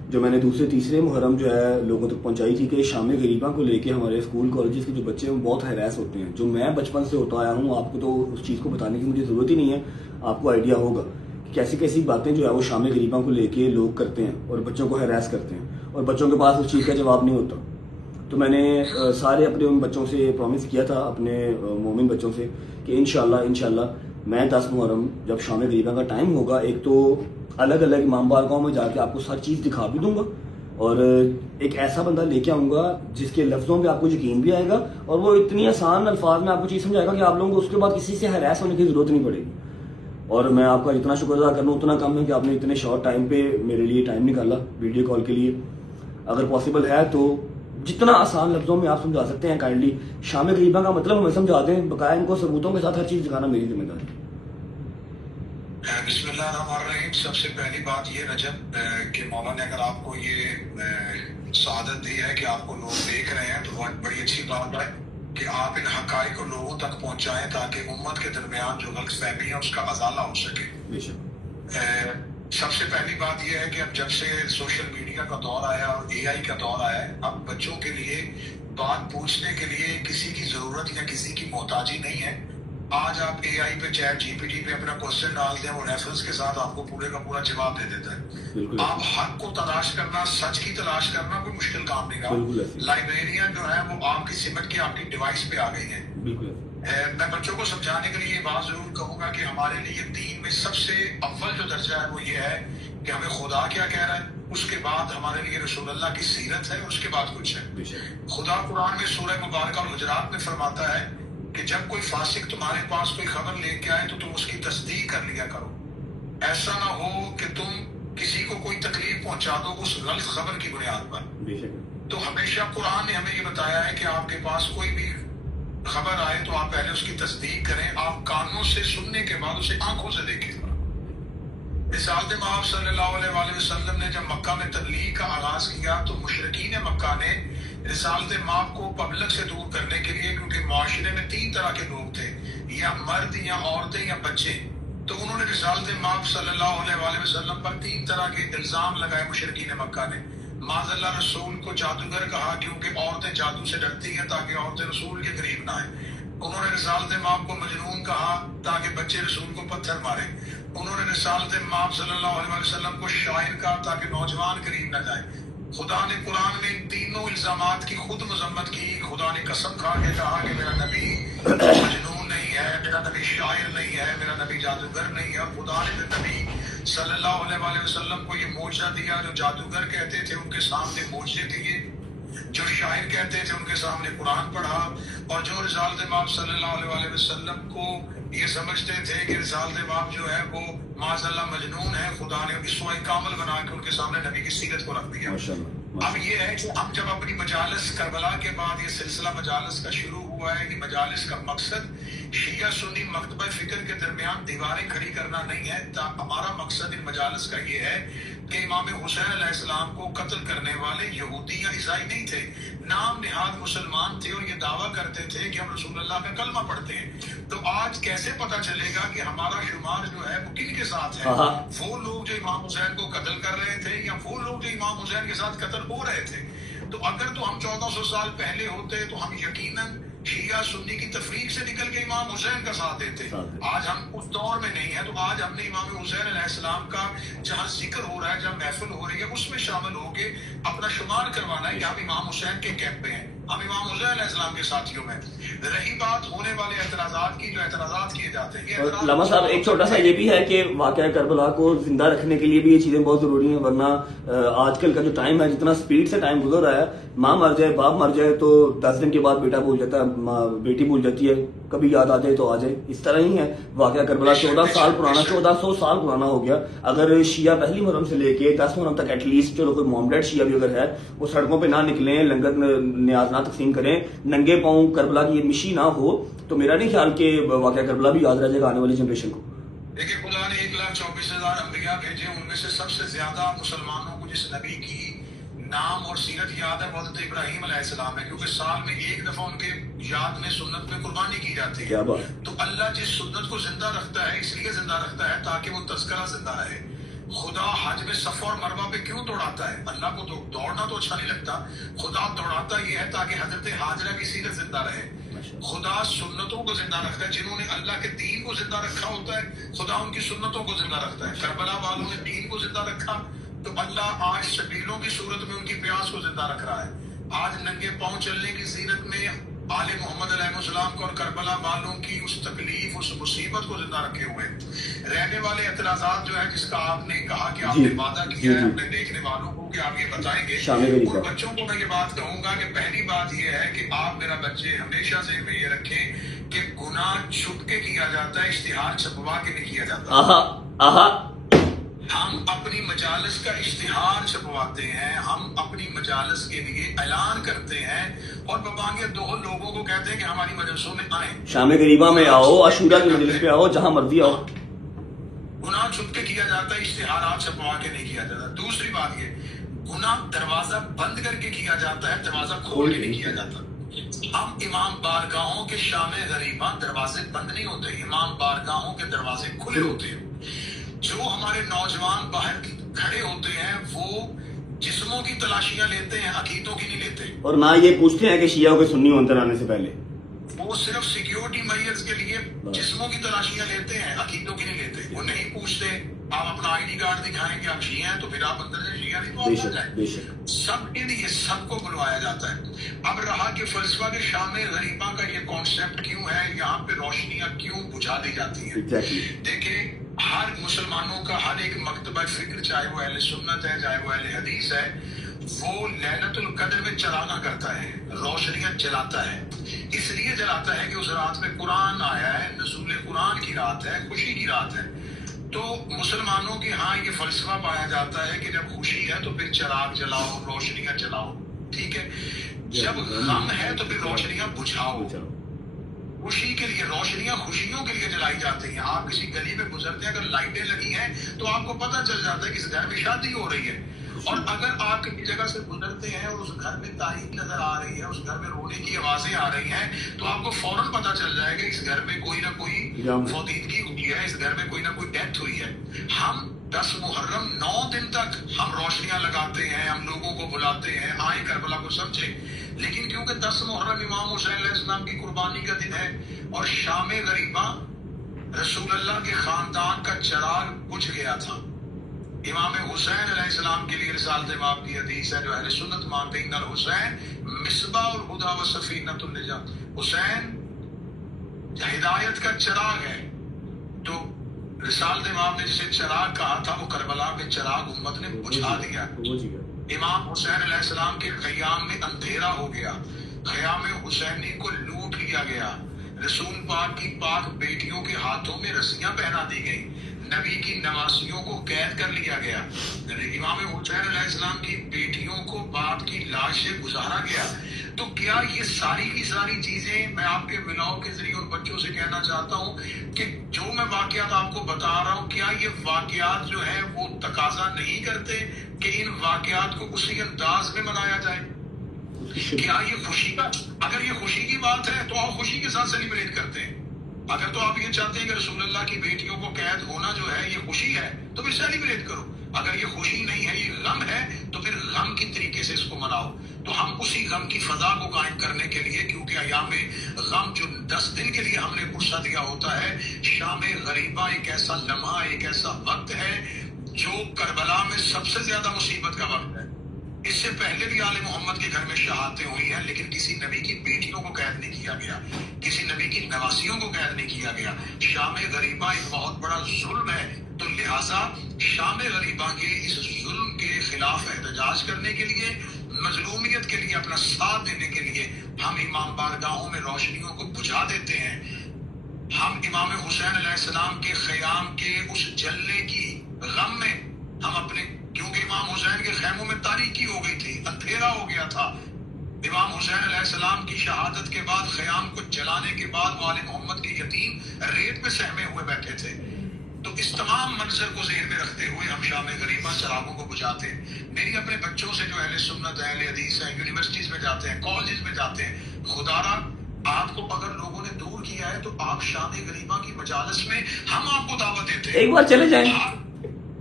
جو میں نے دوسرے تیسرے محرم جو ہے لوگوں تک پہنچائی تھی کہ شام غریباں کو لے کے ہمارے اسکول کالجز کے جو بچے ہیں وہ بہت ہیراس ہوتے ہیں. جو میں بچپن سے ہوتا آیا ہوں, آپ کو تو اس چیز کو بتانے کی مجھے ضرورت ہی نہیں ہے, آپ کو آئیڈیا ہوگا کہ کیسی کیسی باتیں جو ہے وہ شام غریباں کو لے کے لوگ کرتے ہیں اور بچوں کو ہیراس کرتے ہیں, اور بچوں کے پاس اس چیز کا جواب نہیں ہوتا. تو میں نے سارے اپنے ان بچوں سے پرومس کیا تھا, اپنے مومن بچوں سے, کہ انشاءاللہ میں 10 محرم جب شام غریباں کا ٹائم ہوگا, ایک تو الگ الگ امام بارگاہوں میں جا کے آپ کو ہر چیز دکھا بھی دوں گا, اور ایک ایسا بندہ لے کے آؤں گا جس کے لفظوں پہ آپ کو یقین بھی آئے گا, اور وہ اتنی آسان الفاظ میں آپ کو چیز سمجھائے گا کہ آپ لوگوں کو اس کے بعد کسی سے ہیراس ہونے کی ضرورت نہیں پڑے گی. اور میں آپ کا جتنا شکر ادا کرنا اتنا کم ہے کہ آپ نے اتنے شارٹ ٹائم پہ میرے لیے ٹائم نکالا ویڈیو کال کے لیے. اگر پاسبل ہے تو جتنا آسان لفظوں میں آپ سمجھا سکتے ہیں کائنڈلی شام غریباں کا مطلب ہمیں سمجھا دیں, بقایا ان کو ثبوتوں کے ساتھ ہر چیز دکھانا میری ذمہ داری ہے. بسم اللہ الرحمن الرحیم. سب سے پہلی بات یہ رجب کہ مولا نے اگر آپ کو یہ سعادت دی ہے کہ آپ کو لوگ دیکھ رہے ہیں تو بہت بڑی اچھی بات ہے کہ آپ ان حقائق کو لوگوں تک پہنچائیں تاکہ امت کے درمیان جو غلط فہمی ہے اس کا ازالہ ہو سکے. سب سے پہلی بات یہ ہے کہ اب جب سے سوشل میڈیا کا دور آیا اور اے آئی کا دور آیا ہے, اب بچوں کے لیے بات پوچھنے کے لیے کسی کی ضرورت یا کسی کی محتاجی نہیں ہے. آج آپ اے آئی پہ چیٹ جی پی ٹی پہ اپنا کوشچن ڈال دیں, وہ ریفرنس کے ساتھ آپ کو پورے کا پورا جواب دے دیتا ہے. آپ حق کو تلاش کرنا, سچ کی تلاش کرنا کوئی مشکل کام نہیں رہا. لائبریریاں جو ہیں وہ آپ کی سمٹ کے آپ کی ڈیوائس پہ آ گئی ہیں. میں بچوں کو سمجھانے کے لیے یہ بات ضرور کہوں گا کہ ہمارے لیے دین میں سب سے اول جو درجہ ہے وہ یہ ہے کہ ہمیں خدا کیا کہہ رہا ہے, اس کے بعد ہمارے لیے رسول اللہ کی سیرت ہے, اس کے بعد کچھ ہے. خدا قرآن میں سورہ مبارکہ الحجرات میں فرماتا ہے کہ جب کوئی فاسق تمہارے پاس کوئی خبر لے کے آئے تو تم اس کی تصدیق کر لیا کرو. ایسا نہ ہو کہ تم کسی کو کوئی تکلیف پہنچا دو اس غلط خبر کی بنیاد پر. تو ہمیشہ قرآن نے ہمیں یہ بتایا ہے کہ آپ کے پاس کوئی بھی خبر آئے تو آپ پہلے اس کی تصدیق کریں. آپ کانوں سے سننے کے بعد اسے آنکھوں سے دیکھیں. رسالت مآب صلی اللہ علیہ وآلہ وسلم نے جب مکہ میں تبلیغ کا آغاز کیا تو مشرکین مکہ نے رسالت مآب کو پبلک سے دور کرنے کے لیے, کیونکہ معاشرے میں 3 طرح کے لوگ تھے, یا مرد یا عورتیں یا بچے, تو انہوں نے رسالت مآب صلی اللہ علیہ وآلہ وسلم پر 3 طرح کے الزام لگائے. مشرکین مکہ نے معاذ اللہ رسول کو جادوگر کہا کیونکہ عورتیں جادو سے ڈرتی ہیں تاکہ عورتیں رسول کے قریب نہ آئیں. انہوں نے رسالت مآب کو مجنون کہا تاکہ بچے رسول کو پتھر ماریں. انہوں نے رسالت مآب صلی اللہ علیہ وسلم کو شاعر کہا تاکہ نوجوان قریب نہ جائیں. خدا نے قرآن میں ان تینوں الزامات کی خود مذمت کی. خدا نے قسم کھا کے کہا کہ میرا نبی مجنون نہیں ہے, میرا نبی شاعر نہیں ہے, میرا نبی جادوگر نہیں ہے. اور خدا نے نبی صلی اللہ علیہ وآلہ وسلم کو یہ معجزہ دیا. جو جادوگر کہتے تھے ان کے سامنے معجزے دیے, جو شاعر کہتے تھے ان کے سامنے قرآن پڑھا, اور جو رسالت مآب صلی اللہ علیہ وآلہ وسلم کو یہ سمجھتے تھے کہ رسالت مآب جو ہے وہ معاذ اللہ مجنون ہے, خدا نے اسوہ کامل بنا کے ان کے سامنے نبی کی سیرت کو رکھ دیا. اب یہ ہے کہ ہم جب اپنی مجالس کربلا کے بعد یہ سلسلہ مجالس کا شروع ہوا ہے, یہ مجالس کا مقصد شیعہ سنی مکتبہ فکر کے درمیان دیواریں کھڑی کرنا نہیں ہے. ہمارا مقصد ان مجالس کا یہ ہے کہ امام حسین علیہ السلام کو قتل کرنے والے یہودی یا عیسائی نہیں تھے, نام نہاد مسلمان تھے, اور یہ دعویٰ کرتے تھے کہ ہم رسول اللہ کا کلمہ پڑھتے ہیں. تو آج کیسے پتہ چلے گا کہ ہمارا شمار جو ہے وہ کن کے ساتھ ہے؟ وہ لوگ جو امام حسین کو قتل کر رہے تھے یا وہ لوگ جو امام حسین کے ساتھ قتل ہو رہے تھے؟ تو اگر تو ہم 1400 سال پہلے ہوتے تو ہم یقیناً شیعہ سنی کی تفریق سے نکل کے امام حسین کا ساتھ دیتے. آج ہم اس دور میں نہیں ہیں, تو آج ہم نے امام حسین علیہ السلام کا جہاں ذکر ہو رہا ہے, جہاں محفل ہو رہی ہے, اس میں شامل ہو کے اپنا شمار کروانا ہے کہ ہم امام حسین کے کیمپ میں ہیں, ہم امام حسین علیہ السلام کے ساتھیوں میں. رہی بات ہونے والے اعتراضات کی, جو اعتراضات کیے جاتے ہیں, علامہ صاحب ایک چھوٹا سا یہ بھی ہے کہ واقعہ کربلا کو زندہ رکھنے کے لیے بھی یہ چیزیں بہت ضروری ہیں, ورنہ آج کل کا جو ٹائم ہے, جتنا سپیڈ سے ٹائم گزر رہا ہے, ماں مر جائے باپ مر جائے تو 10 دن کے بعد بیٹا بھول جاتا ہے, بیٹی بھول جاتی ہے, کبھی یاد آ جائے تو آ جائے. اس طرح ہی ہے واقعہ کربلا 14 سال پرانا, 1400 سال پرانا ہو گیا. اگر شیعہ پہلی محرم سے لے کے 10 محرم تک ایٹ لیسٹ, چلو کوئی مومڈیڈ شیعہ بھی اگر ہے وہ سڑکوں پہ نہ نکلیں, لنگر نیاز نہ تقسیم کریں, ننگے پاؤں کربلا کی یہ مشی نہ ہو, تو میرا نہیں خیال کہ واقعہ کربلا بھی یاد رہ جائے گا آنے والی جنریشن کو. دیکھیں خدا نے 1,24,000 انبیاء بھیجے, ان میں سے سب سے زیادہ مسلمانوں کو جس نبی کی نام اور سیرت یاد ہے وہ حضرت ابراہیم علیہ السلام ہے, کیونکہ سال میں 1 دفعہ ان کے یاد میں سنت میں قربانی کی جاتی ہے. تو اللہ جس سنت کو زندہ رکھتا ہے اس لیے زندہ رکھتا ہے تاکہ وہ تذکرہ زندہ رہے. خدا حج میں صفا اور مروہ پہ کیوں دوڑاتا ہے؟ اللہ کو تو دوڑنا تو اچھا نہیں لگتا، خدا دوڑاتا یہ ہے تاکہ حضرت حاجرہ کی سیرت زندہ رہے۔ خدا سنتوں کو زندہ رکھتا ہے، جنہوں نے اللہ کے دین کو زندہ رکھا ہوتا ہے خدا ان کی سنتوں کو زندہ رکھتا ہے۔ کربلا والوں نے دین کو زندہ رکھا تو اللہ آج شبیلوں کی صورت میں ان کی پیاس کو زندہ رکھ رہا ہے۔ آج ننگے پاؤں چلنے کی زینت میں آل محمد علیہ السلام کو اور کربلا والوں کی اس تکلیف اس مصیبت کو زندہ رکھے ہوئے رہنے والے اعتراضات جو ہے جس کا آپ نے کہا کہ آپ نے وعدہ کیا ہے اپنے دیکھنے والوں کو کہ آپ یہ بتائیں گے، ان بچوں کو میں یہ بات کہوں گا کہ پہلی بات یہ ہے کہ آپ میرا بچے ہمیشہ ذہن میں یہ رکھیں کہ گناہ چھپ کے کیا جاتا ہے، اشتہار چھپوا کے نہیں کیا جاتا۔ ہم اپنی مجالس کا اشتہار چھپواتے ہیں، ہم اپنی مجالس کے لیے اعلان کرتے ہیں اور ببانگے دو لوگوں کو کہتے ہیں کہ ہماری مجلسوں میں آئیں، شام غریبہ میں آؤ، عاشورہ کی مجلس پہ آؤ، جہاں مرضی آؤ۔ گناہ چھپ کے کیا جاتا ہے، اشتہارات چھپوا کے نہیں کیا جاتا۔ دوسری بات یہ، گناہ دروازہ بند کر کے کیا جاتا ہے، دروازہ کھول کے نہیں کیا جاتا۔ ہم امام بارگاہوں کے شام غریبہ دروازے بند نہیں ہوتے، امام بارگاہوں کے دروازے کھلے ہوتے ہیں۔ جو ہمارے نوجوان باہر کھڑے ہوتے ہیں وہ جسموں کی تلاشیاں لیتے ہیں، عقیدوں کی نہیں لیتے، اور نہ یہ پوچھتے ہیں کہ شیعہ کے سنی ہوتے آنے سے پہلے، وہ صرف سیکیورٹی میئرز کے لیے جسموں کی تلاشیاں لیتے ہیں، عقیدوں کی نہیں لیتے۔ وہ نہیں پوچھتے آپ اپنا آئی ڈی کارڈ دکھائیں کہ آپ شیعہ ہیں تو پھر آپ اندر سے شیعہ نہیں تو آپ آ جائیں۔ سب کے لیے سب کو بلوایا جاتا ہے۔ اب رہا کہ فلسفہ کے شام غریبہ کا یہ کانسیپٹ کیوں ہے، یہاں پہ روشنیاں کیوں بجھا دی جاتی ہیں؟ دیکھیں، ہر مسلمانوں کا ہر ایک مکتبہ فکر، چاہے وہ اہل سنت ہے چاہے وہ اہل حدیث ہے، وہ لیلۃ القدر میں چراغاں کرتا ہے، روشنیاں جلاتا ہے۔ اس لیے جلاتا ہے کہ اس رات میں قرآن آیا ہے، نزول قرآن کی رات ہے، خوشی کی رات ہے۔ تو مسلمانوں کے ہاں یہ فلسفہ پایا جاتا ہے کہ جب خوشی ہے تو پھر چراغ جلاؤ، روشنیاں جلاؤ، ٹھیک ہے۔ جب غم ہے تو پھر روشنیاں بجھاؤ۔ خوشی کے لیے روشنیاں خوشیوں کے لیے جلائی جاتی ہیں۔ آپ کسی گلی میں گزرتے ہیں، اگر لائٹیں لگی ہیں تو آپ کو پتہ چل جاتا ہے کہ اس گھر میں شادی ہو رہی ہے، اور اگر آپ کسی جگہ سے گزرتے ہیں اور اس گھر میں تاریخ نظر آ رہی ہے، اس گھر میں رونے کی آوازیں آ رہی ہیں، تو آپ کو فوراً پتہ چل جائے گا اس گھر میں کوئی نہ کوئی فوتیدگی ہوئی ہے، اس گھر میں کوئی نہ کوئی ڈیتھ ہوئی ہے۔ ہم 10 محرم 9 دن تک ہم روشنیاں لگاتے ہیں، ہم لوگوں کو بلاتے ہیں آئیں کربلا کو سمجھیں، لیکن کیونکہ 10 محرم امام حسین علیہ السلام کی قربانی کا دن ہے اور شام غریبہ رسول اللہ کے خاندان کا چراغ بجھ گیا تھا۔ امام حسین علیہ السلام کے لیے رسالت امام کی حدیث ہے جو اہل سنت مانتے ہیں، ان الحسین مصباح الہدی و سفینۃ النجات، حسین ہدایت کا چراغ ہے۔ تو رسالت امام نے جسے چراغ کہا تھا وہ کربلا میں چراغ امت نے بجھا دیا۔ امام حسین علیہ السلام کے خیام میں اندھیرا ہو گیا، خیام حسینی کو لوٹ لیا گیا، رسول پاک کی پاک بیٹیوں کے ہاتھوں میں رسیاں پہنا دی گئی، نبی کی نواسیوں کو قید کر لیا گیا، امام حسین علیہ السلام کی بیٹیوں کو باپ کی لاش سے گزارا گیا۔ تو کیا یہ ساری کی ساری چیزیں میں آپ کے ولاؤ کے ذریعے ان بچوں سے کہنا چاہتا ہوں کہ جو میں واقعات آپ کو بتا رہا ہوں، کیا یہ واقعات جو ہیں وہ تقاضا نہیں کرتے کہ ان واقعات کو اسی انداز میں منایا جائے؟ کیا یہ خوشی کا، اگر یہ خوشی کی بات ہے تو آپ خوشی کے ساتھ سیلیبریٹ کرتے ہیں۔ اگر تو آپ یہ چاہتے ہیں کہ رسول اللہ کی بیٹیوں کو قید ہونا جو ہے یہ خوشی ہے تو پھر سیلیبریٹ کرو۔ اگر یہ خوشی نہیں ہے، یہ غم ہے، تو پھر غم کی طریقے سے اس کو مناؤ۔ تو ہم اسی غم کی فضا کو قائم کرنے کے لیے، کیونکہ ایام غم جو 10 دن کے لیے ہم نے پرسہ دیا ہوتا ہے، شام غریبہ ایک ایسا لمحہ، ایک ایسا وقت ہے جو کربلا میں سب سے زیادہ مصیبت کا وقت ہے۔ اس سے پہلے بھی آل محمد کے گھر میں شہادتیں ہوئی ہیں، لیکن کسی نبی کی بیٹیوں کو قید نہیں کیا گیا، کسی نبی کی نواسیوں کو قید نہیں کیا گیا۔ شام غریبہ ایک بہت بڑا ظلم ہے، تو لہٰذا شام غریبہ کے اس ظلم کے خلاف احتجاج کرنے کے لیے، مظلومیت کے لیے اپنا ساتھ دینے کے لیے ہم امام بارگاہوں میں روشنیوں کو بجھا دیتے ہیں۔ ہم امام حسین علیہ السلام کے خیام کے اس جلنے کی غم میں ہم اپنے، کیونکہ امام حسین کے خیموں میں تاریکی ہو گئی تھی، اندھیرا ہو گیا تھا۔ امام حسین علیہ السلام کی شہادت کے بعد خیام کو جلانے کے بعد والد محمد کے یتیم ریت پہ سہمے ہوئے بیٹھے تھے۔ تو اس تمام منظر کو ذہن میں رکھتے ہوئے ہم شام غریبہ چراغوں کو بجھاتے ہیں۔ میری اپنے بچوں سے جو اہل سنت اہل حدیث ہیں، یونیورسٹیز میں جاتے ہیں، کالجز میں جاتے ہیں، خدا را آپ کو اگر لوگوں نے دور کیا ہے تو آپ شام غریبہ کی مجالس میں ہم آپ کو دعوت دیتے ہیں۔ ایک بار چلے جائیں،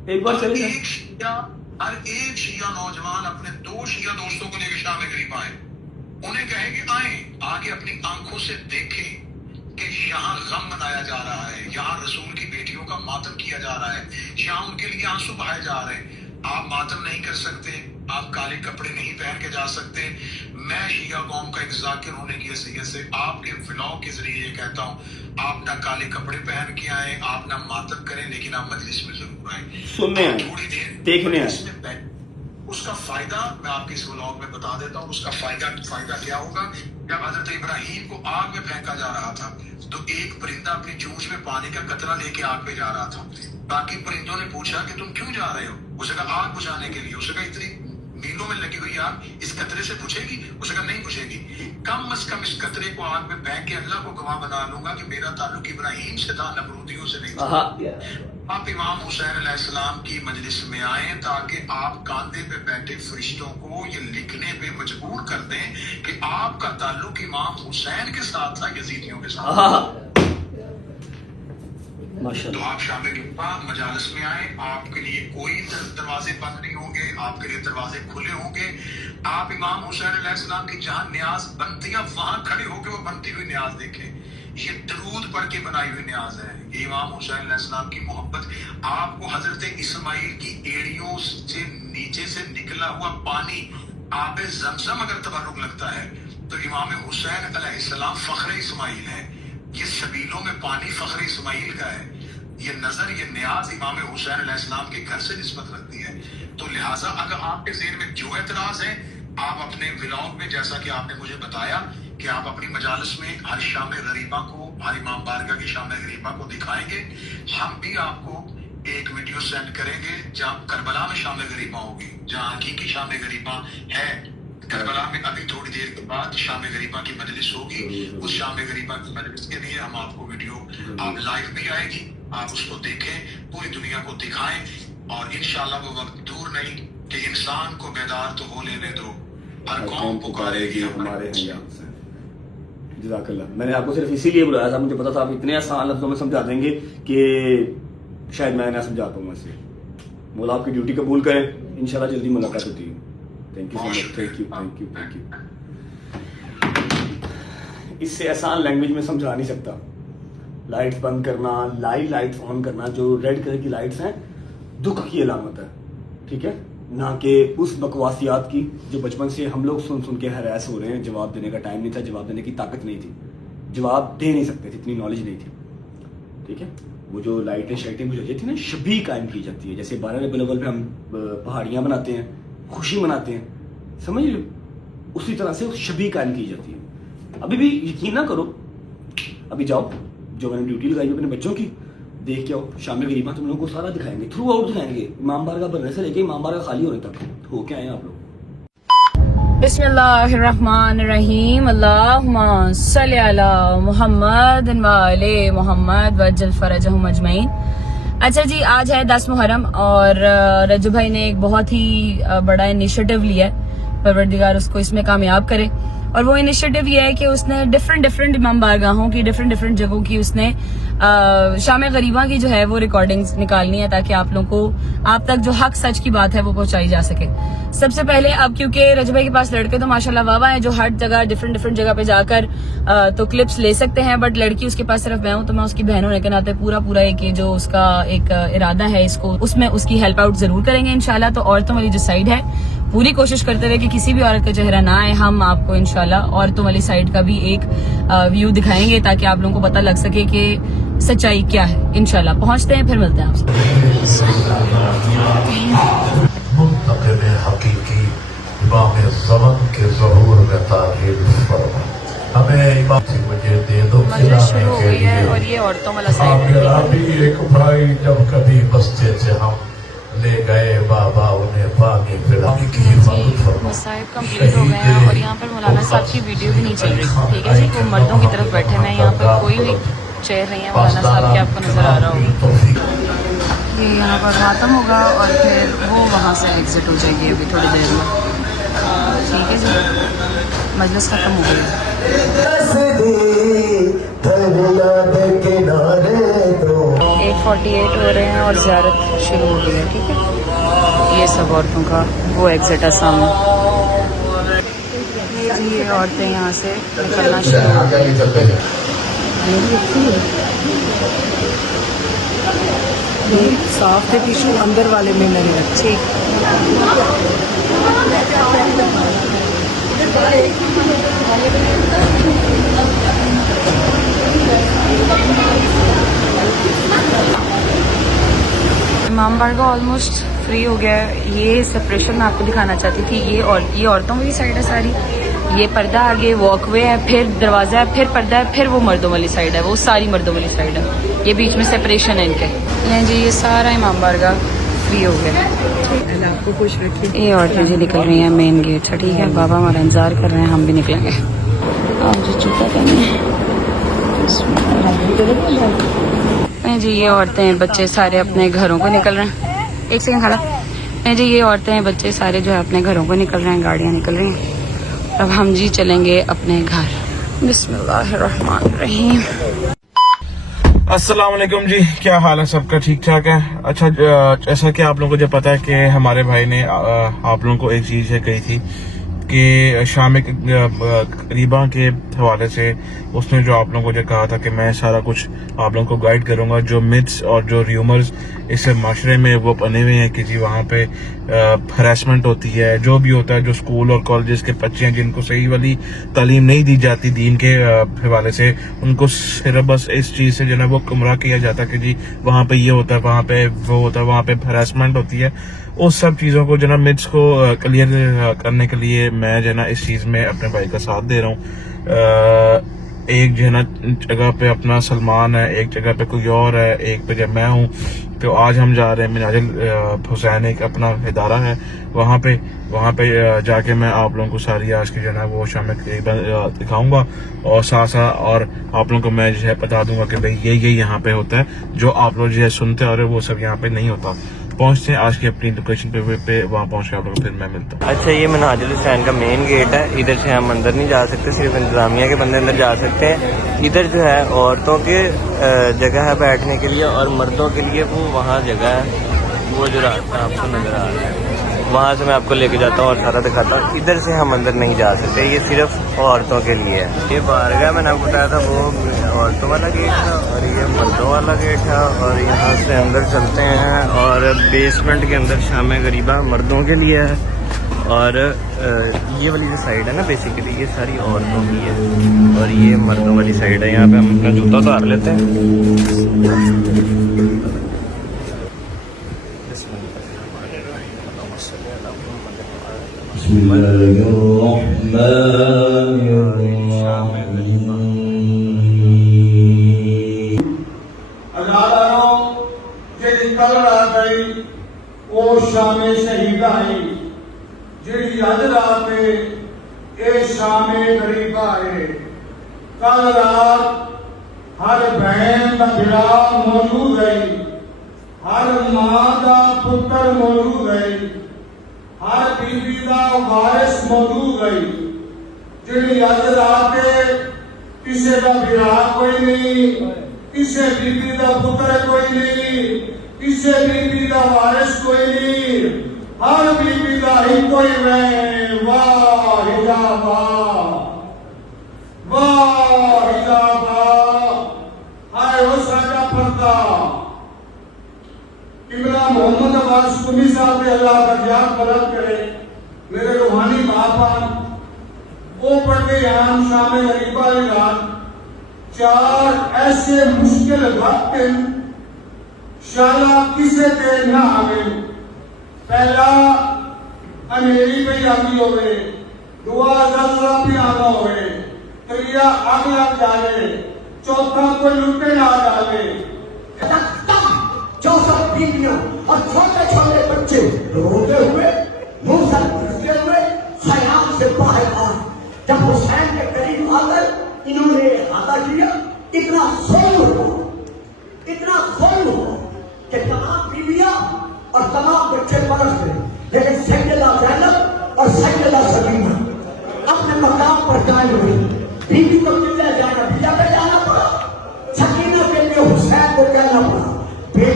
एक बार चले जाए। हर एक शिया नौजवान अपने 2 शिया दोस्तों को लेकर शाम गरीब आए, उन्हें कहे कि आए, आगे अपनी आंखों से देखें कि यहाँ गम मनाया जा रहा है, यहाँ रसूल की बेटियों का मातम किया जा रहा है, यहाँ उनके लिए आंसू बहाए जा रहे हैं। आप मातम नहीं कर सकते, आप काले कपड़े नहीं पहन के जा सकते। मैं शिया कौम का एक जाकिर होने की हैसियत से आपके व्लॉग के जरिए ये कहता हूँ, आप ना काले कपड़े पहन के आए, आप ना मातम करें, लेकिन आप मजलिस में जरूर आए, सुनने आए, थोड़ी देर देखने आए। उसका फायदा मैं आपके इस व्लॉग में बता देता हूँ। उसका फायदा क्या होगा? जब हजरत इब्राहिम को आग में फेंका जा रहा था तो एक परिंदा अपनी चोंच में पानी का कतरा लेके आग पे जा रहा था। बाकी परिंदों ने पूछा कि तुम क्यों जा रहे हो? उसे कहा आग बुझाने के लिए। उसे कहा इतनी मीलों में लगी हुई आग इस कतरे से बुझेगी? उसे कहा नहीं बुझेगी। कम अज कम इस कतरे को आग में फेंक के अल्लाह को गवाह बना लूंगा कि मेरा ताल्लुक इब्राहिम से था, नमरूदियों से नहीं था। आप इमाम हुसैन अलैहिस्सलाम की मजलिस में आए ताकि आप कांधे पे बैठे फरिश्तों को ये लिखने पे मजबूर कर दें कि आपका ताल्लुक इमाम हुसैन के साथ था, यजीदियों के साथ। तो आप शामिल मजालिस में आए, आपके लिए कोई दरवाजे बंद नहीं होंगे, आपके लिए दरवाजे खुले होंगे। आप इमाम हुसैन अलैहिस्सलाम की जहां न्याज बनती है वहां खड़े होकर वो बनती हुई न्याज देखें। ये दरूद पढ़ के बनाई हुई न्याज है। ये इमाम हुसैन अलैहिस्सलाम की मोहब्बत। आपको हजरत इस्माइल की एड़ियों से नीचे से निकला हुआ पानी आबे ज़मज़म अगर तबर्रुक लगता है तो इमाम हुसैन अलैहिस्सलाम फख्र इस्माइल है। ये सबीलों में पानी फख्र इस्माइल का है। ये नजर, ये न्याज इमाम हुसैन अलैहिस्सलाम के घर से निस्बत रखती है। तो लिहाजा अगर आपके ज़हन में जो एतराज है, आप अपने व्लॉग में, जैसा कि आपने मुझे बताया कि आप अपनी मजालिस में हर शाम गरीबा को, हर इमाम बारगाह की शाम गरीबा को दिखाएंगे। हम भी आपको एक वीडियो सेंड करेंगे जहाँ करबला में शाम गरीबा होगी, जहाँ हकीकी शाम गरीबा है। करबला में अभी थोड़ी देर के बाद शाम गरीबा की मजलिस होगी। उस शाम गरीबा की मजलिस के लिए हम आपको वीडियो आप लाइव भी आएगी, आप उसको देखें, पूरी दुनिया को दिखाएं। और इंशाल्लाह वो वक्त दूर नहीं कि इंसान को बेदार तो हो लेने दो, हर कौम पुकारेगी हमारे यहाँ से। जज़ाकल्लाह। मैंने आपको सिर्फ इसीलिए बुलाया था, मुझे पता था आप इतने आसान लफ्जों में समझा देंगे कि शायद मैं ना समझा पाऊंगा इससे। मौला आपकी ड्यूटी कबूल करें, इंशाल्लाह जल्दी मुलाकात होती है। Thank you so much. Thank you. इससे आसान लैंग्वेज में समझा नहीं सकता। लाइट्स बंद करना, लाइट्स ऑन करना, जो रेड कलर की लाइट्स हैं दुख की अलामत है, ठीक है, ना कि उस बकवासियात की जो बचपन से हम लोग सुन के हरास हो रहे हैं। जवाब देने का टाइम नहीं था, जवाब देने की ताकत नहीं थी, जवाब दे नहीं सकते थे, इतनी नॉलेज नहीं थी, ठीक है। वो जो लाइटें शाइटें बुझाई जाती है ना, शबी कायम की जाती है। जैसे 12 रबीउल अव्वल पे हम पहाड़ियाँ बनाते हैं, खुशी मनाते हैं, समझ लो, उसी तरह से शबी कायम की जाती है। अभी भी यकीन ना करो, अभी जाओ, जो मैंने ड्यूटी लगाई अपने बच्चों की, देख के आओ। शाम गरीबा तुम लोगों को सारा दिखाएंगे, थ्रू आउट दिखाएंगे, इमाम बारगाह बनने से लेके इमाम बारगाह खाली होने तक हो के आए आप लोग। बिस्मिल्लाहिर्रहमानिर्रहीम, अल्लाहुम्मा सल्ली अला मुहम्मद व आले मुहम्मद वज्जल फरजहुम अजमईन। अच्छा जी, आज है 10 मुहर्रम और रज्जू भाई ने एक बहुत ही बड़ा इनिशिएटिव लिया है। परवरदिगार उसको इसमें कामयाब करे। और वो इनिशिएटिव ये है कि उसने डिफरेंट इमाम बारगाहों की, डिफरेंट जगहों की उसने शाम गरीबा की जो है वो रिकॉर्डिंग्स निकालनी है, ताकि आप लोगों को आप तक जो हक सच की बात है वो पहुंचाई जा सके। सबसे पहले अब क्योंकि रजू भाई के पास लड़के तो माशाल्लाह वाह हैं, जो हर जगह डिफरेंट जगह पे जाकर तो क्लिप्स ले सकते हैं, बट लड़की उसके पास सिर्फ मैं हूं, तो मैं उसकी बहन होने के नाते पूरा एक ये जो उसका एक इरादा है, इसको उसमें उसकी हेल्प आउट जरूर करेंगे इंशाल्लाह। तो औरतों वाली जो साइड है पूरी कोशिश करते रहे कि किसी भी औरत का चेहरा ना आए। हम आपको इंशाल्लाह औरतों वाली साइड का भी एक व्यू दिखाएंगे, ताकि आप लोगों को पता लग सके कि सच्चाई क्या है। इंशाल्लाह पहुंचते हैं, फिर मिलते हैं आपसे। हकीकी इमाम ज़मान के ज़हूर में तारीफ फरमा, हमें इमाम से मुझे दे दो खिलाने के लिए। और ये औरतों वाला साइड है। मेरा भी एक भाई जब कभी बस्ते से हम ले गए बाबा, उन्हें पानी पिलाने की हिफाजत फरमा। मसाइब कंप्लीट हो गए हैं और यहाँ पर मौलाना साहब की वीडियो भी नहीं चल रही, ठीक है जी। वो मर्दों की तरफ बैठे हैं, यहाँ पर कोई भी चेयर नहीं है। मौलाना साहब की आपको नजर आ रहा होगा। ये यहाँ पर खत्म होगा और फिर वो वहाँ से एग्जिट हो जाएगी अभी थोड़ी देर में, ठीक है जी। मजलिस खत्म हो गई। 8:40 10:48 हो रहे हैं और ज़ियारत शुरू हो गई है, ठीक है। ये सब औरतों का वो एग्जिट है सामने। ये औरतें यहाँ से निकलना शुरू हो गई। साफ थे टिश्यू अंदर वाले में नहीं है। ठीक। इमाम बारगाह ऑलमोस्ट फ्री हो गया है। ये सेपरेशन मैं आपको दिखाना चाहती थी। ये औरतों वाली साइड है सारी, ये पर्दा आगे वॉकवे है, फिर दरवाज़ा है, फिर पर्दा है, फिर वो मर्दों वाली साइड है, वो सारी मर्दों वाली साइड है। ये बीच में सेपरेशन है इनके। ये जी ये सारा इमाम बारगाह फ्री हो गया। आपको खुश रखिए। ये औरतें जी निकल रही हैं मेन गेट से, ठीक है। बाबा हमारा इंतजार कर रहे हैं, हम भी निकलेंगे। आप जी जूता पहने जी। ये औरतें बच्चे सारे अपने घरों को निकल रहे हैं। एक सेकंड खड़ा जी। ये औरतें बच्चे सारे जो है अपने घरों को निकल रहे हैं, गाड़ियाँ निकल रही हैं। अब हम जी चलेंगे अपने घर। बिस्मिल्लाहिर्रहमानिर्रहीम। अस्सलाम वालेकुम जी, क्या हाल है सबका? ठीक ठाक है। अच्छा, जैसा कि आप लोगों को जो पता है कि हमारे भाई ने आप लोगों को एक चीज़ है कही थी कि शाम करीबा के हवाले से उसने जो आप लोगों को जो कहा था कि मैं सारा कुछ आप लोगों को गाइड करूंगा, जो मिथ्स और जो र्यूमर्स इस माशरे में वो बने हुए हैं कि जी वहाँ पे हरासमेंट होती है, जो भी होता है, जो स्कूल और कॉलेजेस के बच्चे हैं जिनको सही वाली तालीम नहीं दी जाती दीन के हवाले से, उनको सिर्फ बस इस चीज़ से जो है वो गुमराह किया जाता है कि जी वहाँ पे ये होता है, वहाँ पे वो होता है, वहाँ पे हरासमेंट होती है। उस सब चीज़ों को जो ना मिथ्स को क्लियर करने के लिए मैं जो है ना इस चीज़ में अपने भाई का साथ दे रहा हूँ। एक जो है ना जगह पे अपना सलमान है, एक जगह पे कोई और है, एक पे जब मैं हूँ। तो आज हम जा रहे हैं मिनाजुल हुसैन, एक अपना इदारा है, वहाँ पे जाके मैं आप लोगों को सारी आज की जो है ना वो शाम दिखाऊंगा और साथ और आप लोगों को मैं जो है बता दूंगा कि भाई ये यहाँ पे होता है, जो आप लोग जो है सुनते आ रहे हो वो सब यहाँ पे नहीं होता। पहुंचते हैं आज की अपनी लोकेशन पे वहाँ पहुंच के आप लोगों को फिर मैं मिलता हूँ। अच्छा, ये मिनाजुल हुसैन का मेन गेट है। इधर से हम अंदर नहीं जा सकते, सिर्फ इंतजामिया के बंदे अंदर जा सकते हैं। इधर जो है औरतों के जगह है बैठने के लिए, और मर्दों के लिए वो वहाँ जगह है, वो जो रास्ता आपको नज़र आ रहा है वहाँ से मैं आपको लेके जाता हूँ और सारा दिखाता हूँ। इधर से हम अंदर नहीं जा सकते, ये सिर्फ औरतों के लिए है। ये बारगाह मैंने आपको बताया था वो औरतों वाला गेट है और ये मर्दों वाला गेट है, और यहाँ से अंदर चलते हैं और बेसमेंट के अंदर शाम गरीबा मर्दों के लिए है, और ये वाली जो साइड है ना बेसिकली ये सारी औरतों की है, और ये मर्दों वाली साइड है। यहाँ पे हम अपना जूता उतार लेते हैं। कल रात आई वो शाम शहीदा आई, जी अज रात ये शाम गरीबा है। कल रात हर बहन का बिरा मौजूद है, हर मां का पुत्र मौजूद है, हर बीबी का वारिस मौजूद है। जी अज रात किसी का बिरा कोई नहीं, किसी बीबी का पुत्र कोई नहीं, किसी बीबी का वारिस कोई नहीं, हर बीबी का ही कोई मैं। वाह हिजाबा, वाह हिजाबा, हाय हो साडा पर्दा। किबला मोहम्मद अब्बास कुमी साहब ने अल्लाह का याद बुलंद करे, मेरे रूहानी बाप वो पढ़ते यहाँ शाम गरीबा रात चार ऐसे मुश्किल वक्त शाला किसे ते ना आवे। पहला अनेरी पे आती होवे, दुआ जलसा भी आना होवे, त्रिया आग लग जावे, चौथा कोई लुटे ना डाले। जो सब बीवियों और छोटे छोटे बच्चे रोते हुए मुंह से घुसते हुए खयाल से बाहर आए, जब हुसैन के करीब आकर इन्होंने हाथा किया, इतना खून हुआ कि तमाम बीवियां और तमाम बच्चे परस गए, लेकिन सैयदा ज़ैनब और सैयदा सकीना अपने मकाम पर कायम रही। बीवी को किले जाना, बीजा पे जाना पड़ा, सकीना के लिए हुसैन को कहना पड़ा, बेटी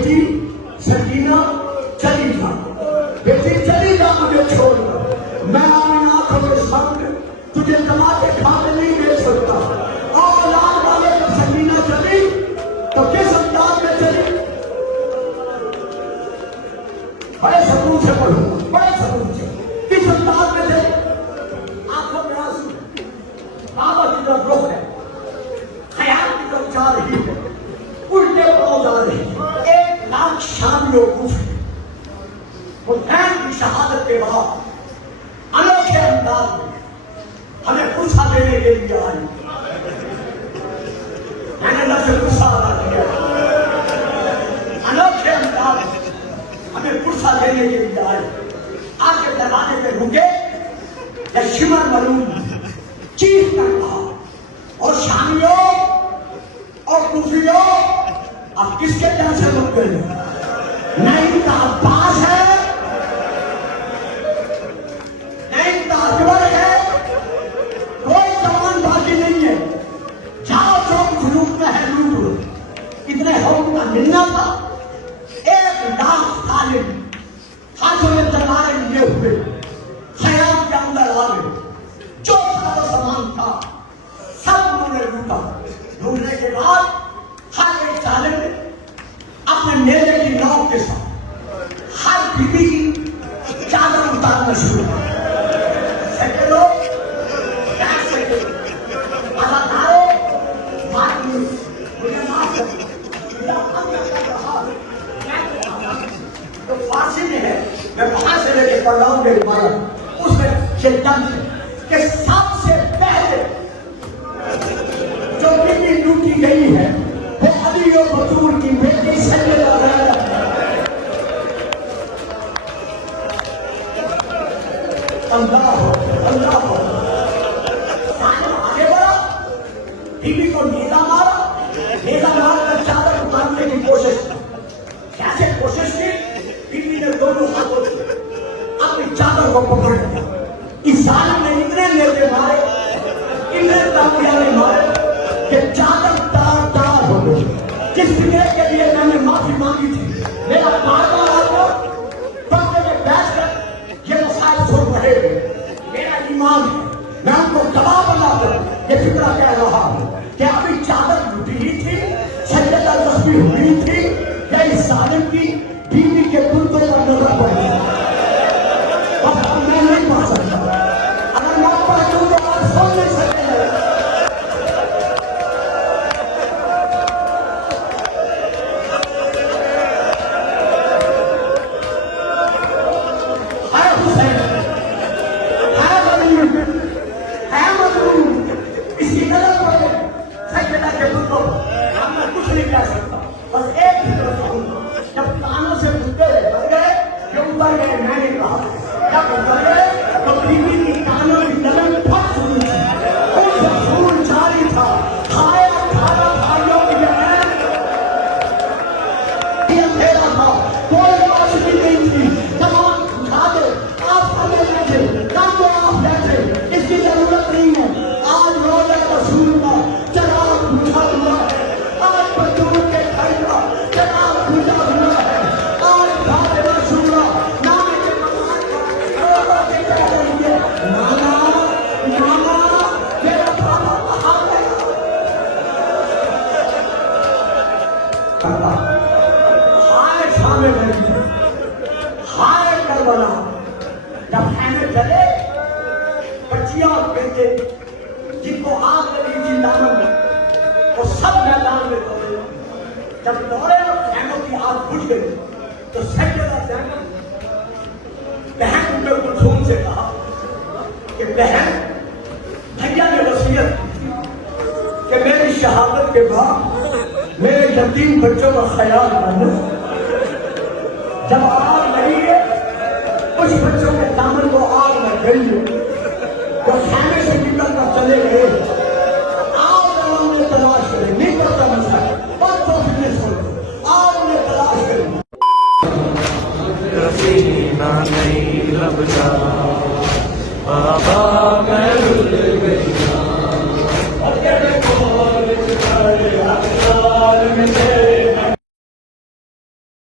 बेटी सकीना चली जा, बेटी चली जा मुझे छोड़ कर, मैं अपनी आंखों के सामने तुझे कमाते खाते नहीं दे सकता। और लाल वाले जब सकीना चली तो किस अंदाज में चली? बड़े सकून से पढ़ो, बड़े सकून से, किस अंदाज में चली? आंखों में आंसू, बाबा की तरफ रुख है, ख्याल की तरफ जा रही है, उल्टे पांव जा रही है। 1 लाख शामियों हुसैन की शहादत के बाद अनोखे अंदाज में हमें पुरसा देने के लिए आई। मैंने लफ्ज़ पुरसा अदा किया, अनोखे अंदाज में हमें पुरसा देने के लिए आई। आके दरवाजे पे रुके, शिमर मरूम चीख कर कहा, और शामियों और कुफियों, अब किसके तरफ से रुक गए? नहीं तो अब्बास है, नहीं तो अकबर है, कोई जवान बाकी नहीं है। जाओ जो कुछ लूटना है लूट लो। इतने होम का मिलना था। 1 लाख तालिब हाथों में तलवारें लिए हुए खयाम के अंदर आ गए। जो सारा सामान था सब उन्होंने लूटा। लूटने के बाद हर एक तालिब ने अपने नेले की नाव के साथ हर बीबी की चादर उतारना शुरू किया। सेकेंडों, अदाकारों, मुझे माफ करें, तो फांसी में है, मैं वहां से लेके पढ़ रहा हूँ मेरी माला, उसमें चेतन के सबसे पहले जो बीबी लूटी गई है वो अली और बतूल की बेटी सैयदा रैना। अल्लाह अल्लाह आगे बढ़ा, बीबी को नीला मारा, नीला मारकर चादर उतारने की कोशिश की। कैसे कोशिश की? बीबी ने दोनों हाथों से अपनी चादर को पकड़ लिया। इस जालिम ने इतने नेज़े मारे, इतने तालियां मारे कि चादर तार तार हो गई। जिस फिक्र के लिए मैंने माफी मांगी थी, मेरा बार-बार आपको पर्दे में बैठकर ये मसाइल सुन रहे थे। मेरा ईमान है, मैं उनको गवाह बनाकर ये फिक्र कह रहा हूं कि अभी चादर लुटी ही थी, सैयदा तस्बीह हुई थी, या इस जालिम की बीवी के कुर्तों पर नजर पड़ी। अब मैं नहीं पढ़ सकता, अगर मैं पढ़ दूं तो आप सुन नहीं सकते। जिनको आग लगी थी दानों में, वो सब मैदान में दौड़े। जब दौड़े और खैमों की आग बुझ गई तो सैयदा ज़ैनब बहन उम्मे कुलथूम से कहा कि बहन, भैया ने वसीयत की थी कि मेरी शहादत के बाद मेरे यतीम बच्चों का ख्याल करना। जब आग लगी है, कुछ बच्चों के दामन को आग लग गई है, वो खाने से निकल कर चले गए। आओ उन्हें तलाश करें, नहीं पड़ता मसला, और तो फिटनेस हो, आओ उन्हें तलाश करें। रसीना नहीं लबजा, बाबा मैं रुल गई।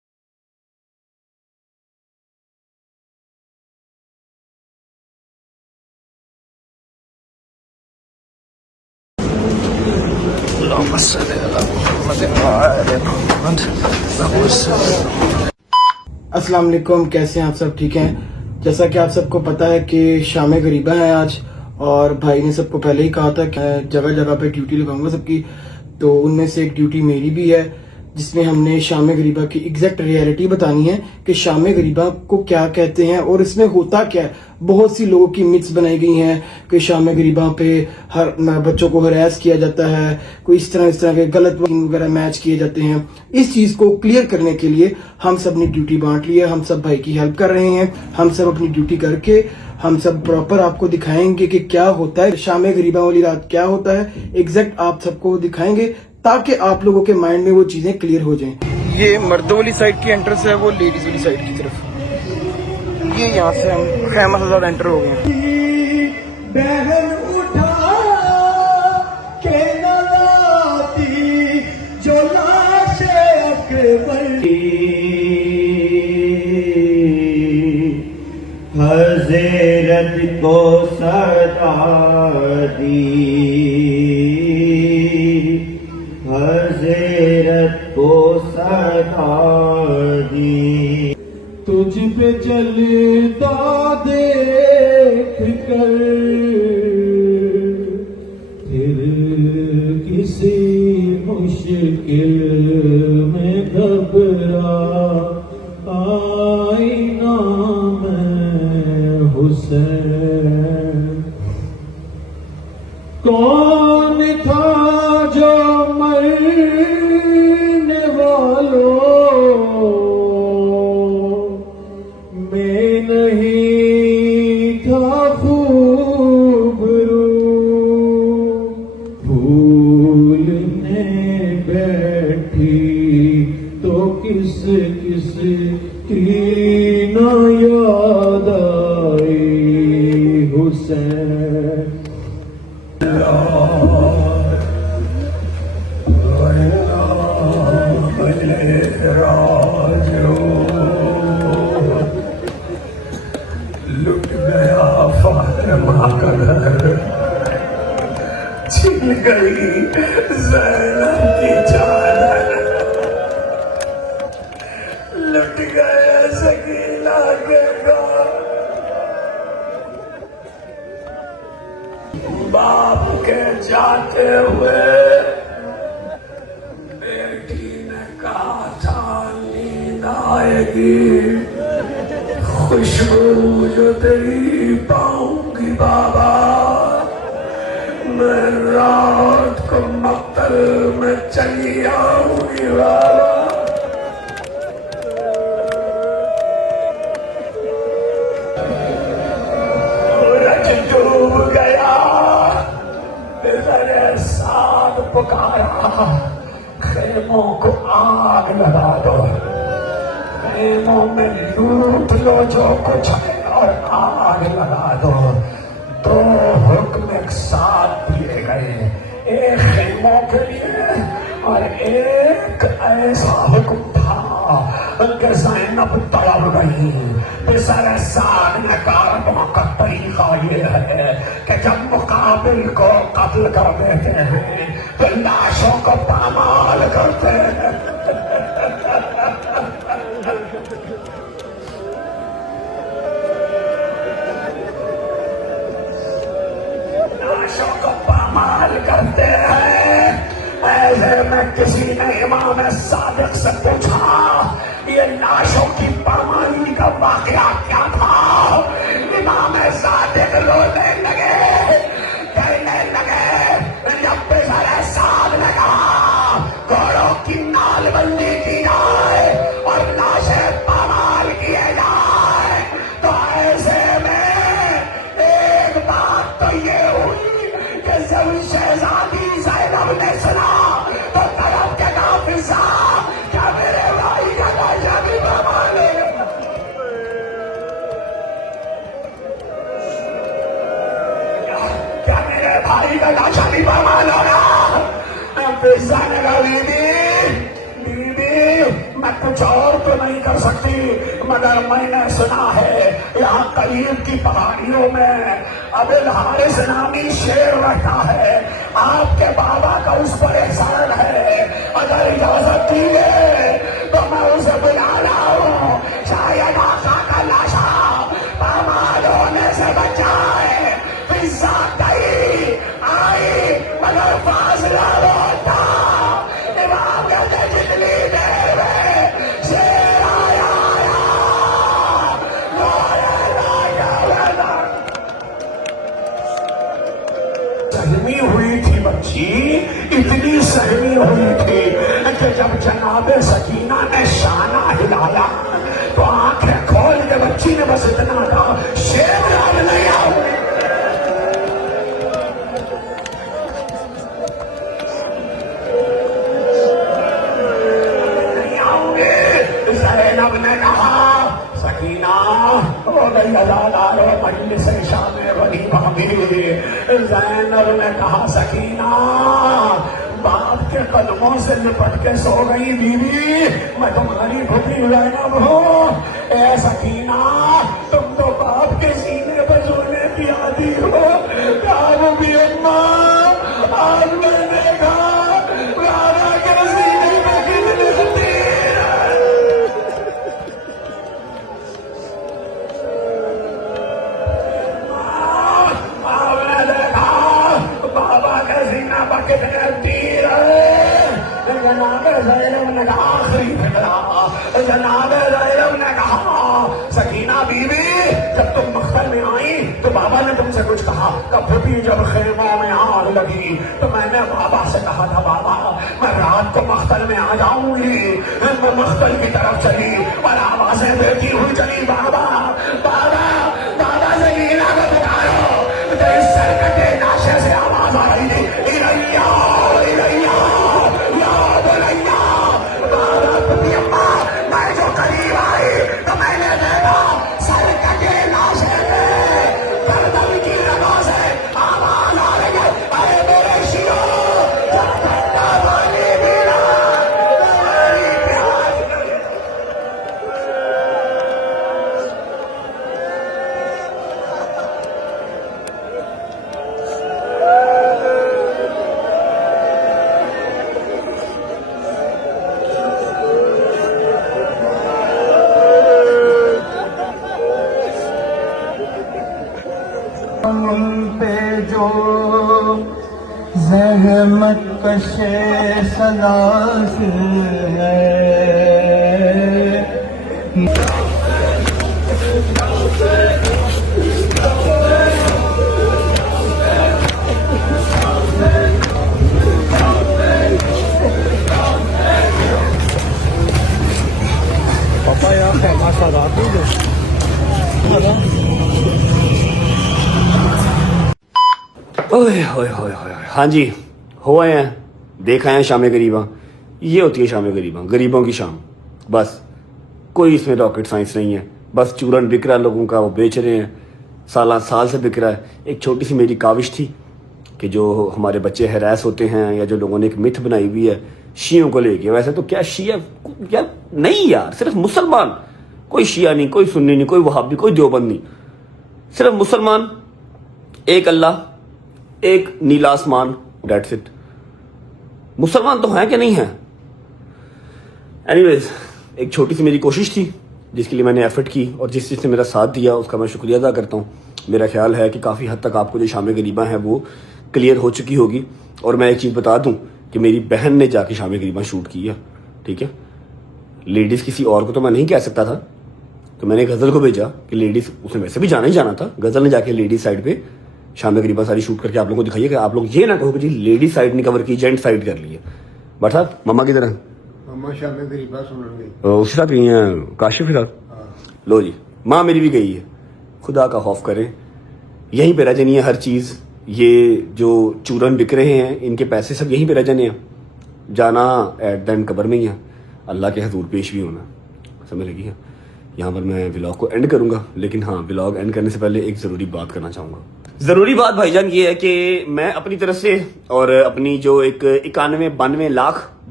अस्सलाम वालेकुम, कैसे हैं आप सब? ठीक हैं? जैसा कि आप सबको पता है कि शाम गरीबा है आज, और भाई ने सबको पहले ही कहा था कि जगह जगह पे ड्यूटी लगाऊंगा सबकी, तो उनमें से एक ड्यूटी मेरी भी है जिसमें हमने शाम गरीबा की एग्जैक्ट रियलिटी बतानी है कि शाम गरीबा को क्या कहते हैं और इसमें होता क्या है। बहुत सी लोगों की मिथ्स बनाई गई हैं कि शाम गरीबा पे हर बच्चों को हरास किया जाता है, कोई इस तरह के गलत वगैरह मैच किए जाते हैं। इस चीज को क्लियर करने के लिए हम सब ने ड्यूटी बांट ली है, हम सब भाई की हेल्प कर रहे हैं। हम सब अपनी ड्यूटी करके हम सब प्रॉपर आपको दिखाएंगे कि क्या होता है शाम गरीबा वाली रात, क्या होता है एग्जैक्ट आप सबको दिखाएंगे ताकि आप लोगों के माइंड में वो चीजें क्लियर हो जाएं। ये मर्दों वाली साइड की एंट्रेंस है, वो लेडीज वाली साइड की तरफ। ये यहाँ से हम खैमा से ज्यादा एंटर हो गए हैं। बहन उठा के नलाती जो लाश अकबर हज़रत को सदा दी, हज़रत को सदा दी। तुझ पे जलता देख कर फिर किसी मुश्किल में घबरा आईना में हुसैन। कौन था जो मरने वालों में नहीं था खूबरू, भूलने बैठी तो किस किस की ना याद आई हुसैन। लुट गया फातिमा का घर, छिन गई ज़ैनब की चादर, लुट गया सकीना के घर। बाप के जाते हुए बेटी ने कहा था नींद आएगी, खुशबू जो तेरी पाऊंगी बाबा, मैं रात को मक्तल में चली आऊंगी बाबा। सूरज डूब गया, तेरे साथ पुकारा, खेमों को आग लगा दो, खेमों में लूट लो जो कुछ है और आग लगा दो। दो हुक्म एक साथ दिए गए, एक खेमों के लिए और एक ऐसा हुक्म था कि ज़ैनब तड़प गई। पिसर साद ने कारवां का तरीका ये है कि जब मुकाबिल को कत्ल कर देते हैं तो लाशों को पामाल करते हैं। लाशों को पामाल करते हैं। ऐसे में किसी ने इमाम सादिक से पूछा, ये लाशों की पामाली का वाकया क्या था? इमाम सादिक रोने लगे, कहने लगे, जब पिसर साद ने कहा घोड़ों की नालबंदी की जाए और लाशें पामाल किए जाए, तो ऐसे में एक बात तो ये हुई कि जब शहजादी ज़ैनब ने सुना तो तरफ के नाफिसा, क्या मेरे भाई का लाशा भी पामाल है? क्या मेरे भाई का लाशा भी पामाल हो रहा? फिजा ने कहा बीबी, बीबी मैं कुछ और तो नहीं कर सकती, मगर मैंने सुना है यहाँ करीब की पहाड़ियों में अबिल हारिस नामी शेर रहता है, आपके बाबा का उस पर एहसान है, अगर इजाजत दीजिए तो मैं उसे बुला लाऊं, शायद आका का लाशा पामाल होने से बचाए। पिज्जा गई आई मगर फासला बहुत था, इमाम कहते जितनी देर में शेर आया सहमी हुई थी बच्ची, इतनी सहमी हुई थी कि जब जनाबे सकीना ने शाना हिलाया तो आंखें खोल के बच्ची ने बस इतना कहा, शेर अब नहीं आओगे। नहीं आओगे। ज़ैनब ने कहा, सकीना ओ गैलादारो मजलिस शाम गरीबा में। ज़ैनब ने कहा, सकीना बाप के कदमों से लिपट के सो गई बीवी, मैं तुम्हारी खुदी ज़ैनब हूँ। ए सकीना तुम तो बाप के सीने पर सोने की आदि हो। क्या भी अम्मा आज मैंने कहा राजा के सीने पे कितनी तीर आपने देखा बाबा के सीना पर कितने तीर जनाबे ज़ैनब ने कहा, आखिरी फिक्रा जनाबे ज़ैनब ने कहा, सकीना बीवी जब तुम मख्तल में आई तो बाबा ने तुमसे कुछ कहा, कभी भी जब खेमों में आग लगी तो मैंने बाबा से कहा था, बाबा मैं रात को मख्तल में आ जाऊंगी। मैं मख्तल की तरफ चली और आवाजें देती हुई चली, बाबा बाबा बाबा सकीना को पुकारो। तो इस सरकटे नाशे से आवाज आ रही थी, इरैया इरैया या बुलैया। बाबा तुम्हें अम्मा मैं जो करीब आई तो मैंने देखा सरकटे नाशे में गर्दन की रगों से आवाज आ रही है, अरे मेरे शियो जब ठंडा पानी पीना तुम्हारी प्यास नहीं। उन पे जो ज़हमत कशे सलास है, पापा यार खेमा सादात नहीं दो। ओए होए होए होए, हाँ जी हो आए हैं, देख आए हैं शाम गरीबा। ये होती है शाम गरीबा, गरीबों की शाम। बस कोई इसमें रॉकेट साइंस नहीं है, बस चूरन बिक रहा है लोगों का, वो बेच रहे हैं, साल से बिक रहा है। एक छोटी सी मेरी काविश थी कि जो हमारे बच्चे हैरास होते हैं या जो लोगों ने एक मिथ बनाई हुई है शियों को लेके, वैसे तो क्या शिया क्या नहीं यार, सिर्फ मुसलमान, कोई शिया नहीं, कोई सुन्नी नहीं, कोई वहाबी, कोई देवबंद नहीं, सिर्फ मुसलमान, एक अल्लाह, एक नीला आसमान, डेट्स इट। मुसलमान तो हैं कि नहीं हैं। एनीवेज, एक छोटी सी मेरी कोशिश थी जिसके लिए मैंने एफर्ट की और जिस चीज़ ने मेरा साथ दिया उसका मैं शुक्रिया अदा करता हूँ। मेरा ख्याल है कि काफ़ी हद तक आपको जो शाम गरीबा है वो क्लियर हो चुकी होगी। और मैं एक चीज़ बता दूँ कि मेरी बहन ने जाके शाम गरीबा शूट की है, ठीक है। लेडीज़ किसी और को तो मैं नहीं कह सकता था, तो मैंने गज़ल को भेजा कि लेडीज़, उसने वैसे भी जाना ही जाना था, गज़ल ने जाके लेडीज़ साइड पे शाम गरीबा सारी शूट करके आप लोगों को दिखाइए कि आप लोग ये ना कहो कि जी लेडीज साइड नहीं कवर की, जेंट साइड कर लिए। बट साहब मम्मा की तरह मम्मा शाम गरीबा सुन गई, उसके साथ गई हैं काशिफ के साथ। लो जी, माँ मेरी भी गई है। खुदा का खौफ करें, यहीं पे रह जानी है हर चीज़। ये जो चूरन बिक रहे हैं इनके पैसे सब यहीं पे रह जाने हैं, जाना एट द एंड कबर में ही है, अल्लाह के हजूर पेश भी होना। समझ लगी है। यहाँ पर मैं व्लॉग को एंड करूँगा, लेकिन हाँ, व्लॉग एंड करने से पहले एक ज़रूरी बात करना चाहूँगा। ज़रूरी बात भाईजान ये है कि मैं अपनी तरफ से और अपनी जो एक 91-92 लाख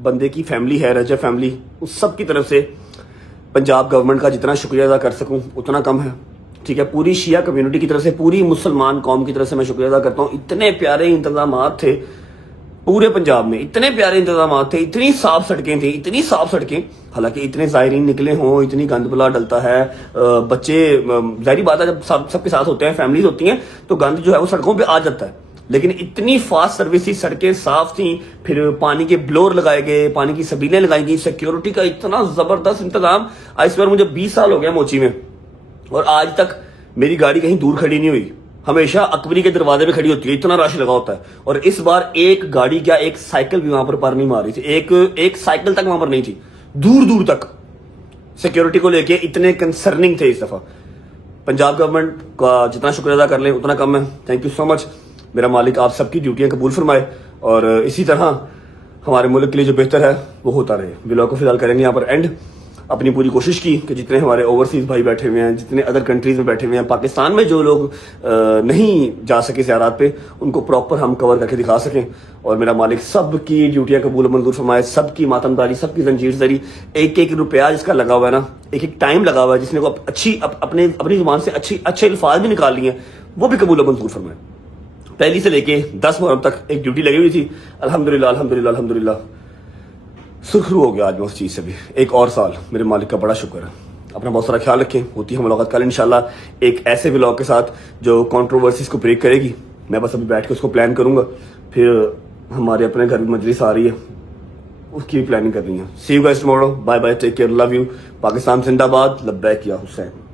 بندے کی فیملی ہے, رجب فیملی, اس سب کی طرف سے پنجاب گورنمنٹ کا جتنا شکریہ ادا کر سکوں اتنا کم ہے, ٹھیک ہے. پوری شیعہ کمیونٹی کی طرف سے, پوری مسلمان قوم کی طرف سے میں شکریہ ادا کرتا ہوں. اتنے پیارے انتظامات تھے پورے پنجاب میں, اتنے پیارے انتظامات تھے, اتنی صاف سڑکیں تھیں, اتنی صاف سڑکیں. حالانکہ اتنے زائرین نکلے ہوں, اتنی گند بلا ڈلتا ہے, بچے ظاہری بات ہے جب سب کے ساتھ ہوتے ہیں, فیملیز ہوتی ہیں, تو گند جو ہے وہ سڑکوں پہ آ جاتا ہے. لیکن اتنی فاسٹ سروس تھی, سڑکیں صاف تھیں, پھر پانی کے بلور لگائے گئے, پانی کی سبیلیں لگائی گئی, سیکیورٹی کا اتنا زبردست انتظام. اس بار مجھے 20 سال ہو گیا موچی میں, اور آج تک میری گاڑی کہیں دور کھڑی نہیں ہوئی, ہمیشہ اکبری کے دروازے پہ کھڑی ہوتی ہے, اتنا رش لگا ہوتا ہے. اور اس بار ایک گاڑی کیا ایک سائیکل بھی وہاں پر نہیں مار رہی تھی, ایک سائیکل تک وہاں پر نہیں تھی, دور دور تک. سیکیورٹی کو لے کے اتنے کنسرننگ تھے اس دفعہ. پنجاب گورنمنٹ کا جتنا شکریہ ادا کر لیں اتنا کم ہے. تھینک یو سو مچ. میرا مالک آپ سب کی ڈیوٹیاں قبول فرمائے, اور اسی طرح ہمارے ملک کے لیے جو بہتر ہے وہ ہوتا رہے. ولاگ کو فی الحال کریں گے یہاں پر اینڈ. اپنی پوری کوشش کی کہ جتنے ہمارے اوورسیز بھائی بیٹھے ہوئے ہیں, جتنے ادر کنٹریز میں بیٹھے ہوئے ہیں, پاکستان میں جو لوگ نہیں جا سکے زیارات پہ, ان کو پراپر ہم کور کر کے دکھا سکیں. اور میرا مالک سب کی ڈیوٹیاں قبول منظور فرمائے, سب کی ماتمداری, سب کی زنجیر زری, ایک روپیہ جس کا لگا ہوا ہے نا, ایک ٹائم لگا ہوا ہے, جس نے کو اپنی زبان سے اچھے الفاظ بھی نکال لیے ہیں, وہ بھی قبول منظور فرمائے. پہلی سے لے کے 10 محرم تک ایک ڈیوٹی لگی ہوئی تھی. الحمدللہ الحمدللہ الحمدللہ سرخرو ہو گیا آج میں اس چیز سے بھی. ایک اور سال میرے مالک کا بڑا شکر ہے. اپنا بہت سارا خیال رکھیں. ہوتی ہے ملاقات کل انشاءاللہ ایک ایسے ولاگ کے ساتھ جو کنٹروورسیز کو بریک کرے گی. میں بس ابھی بیٹھ کے اس کو پلان کروں گا, پھر ہمارے اپنے گھر میں مجلس آ رہی ہے, اس کی بھی پلاننگ کرنی ہے. سی you guys tomorrow. Bye bye, take care, love you. Pakistan زندہ باد. لبیک یا حسین.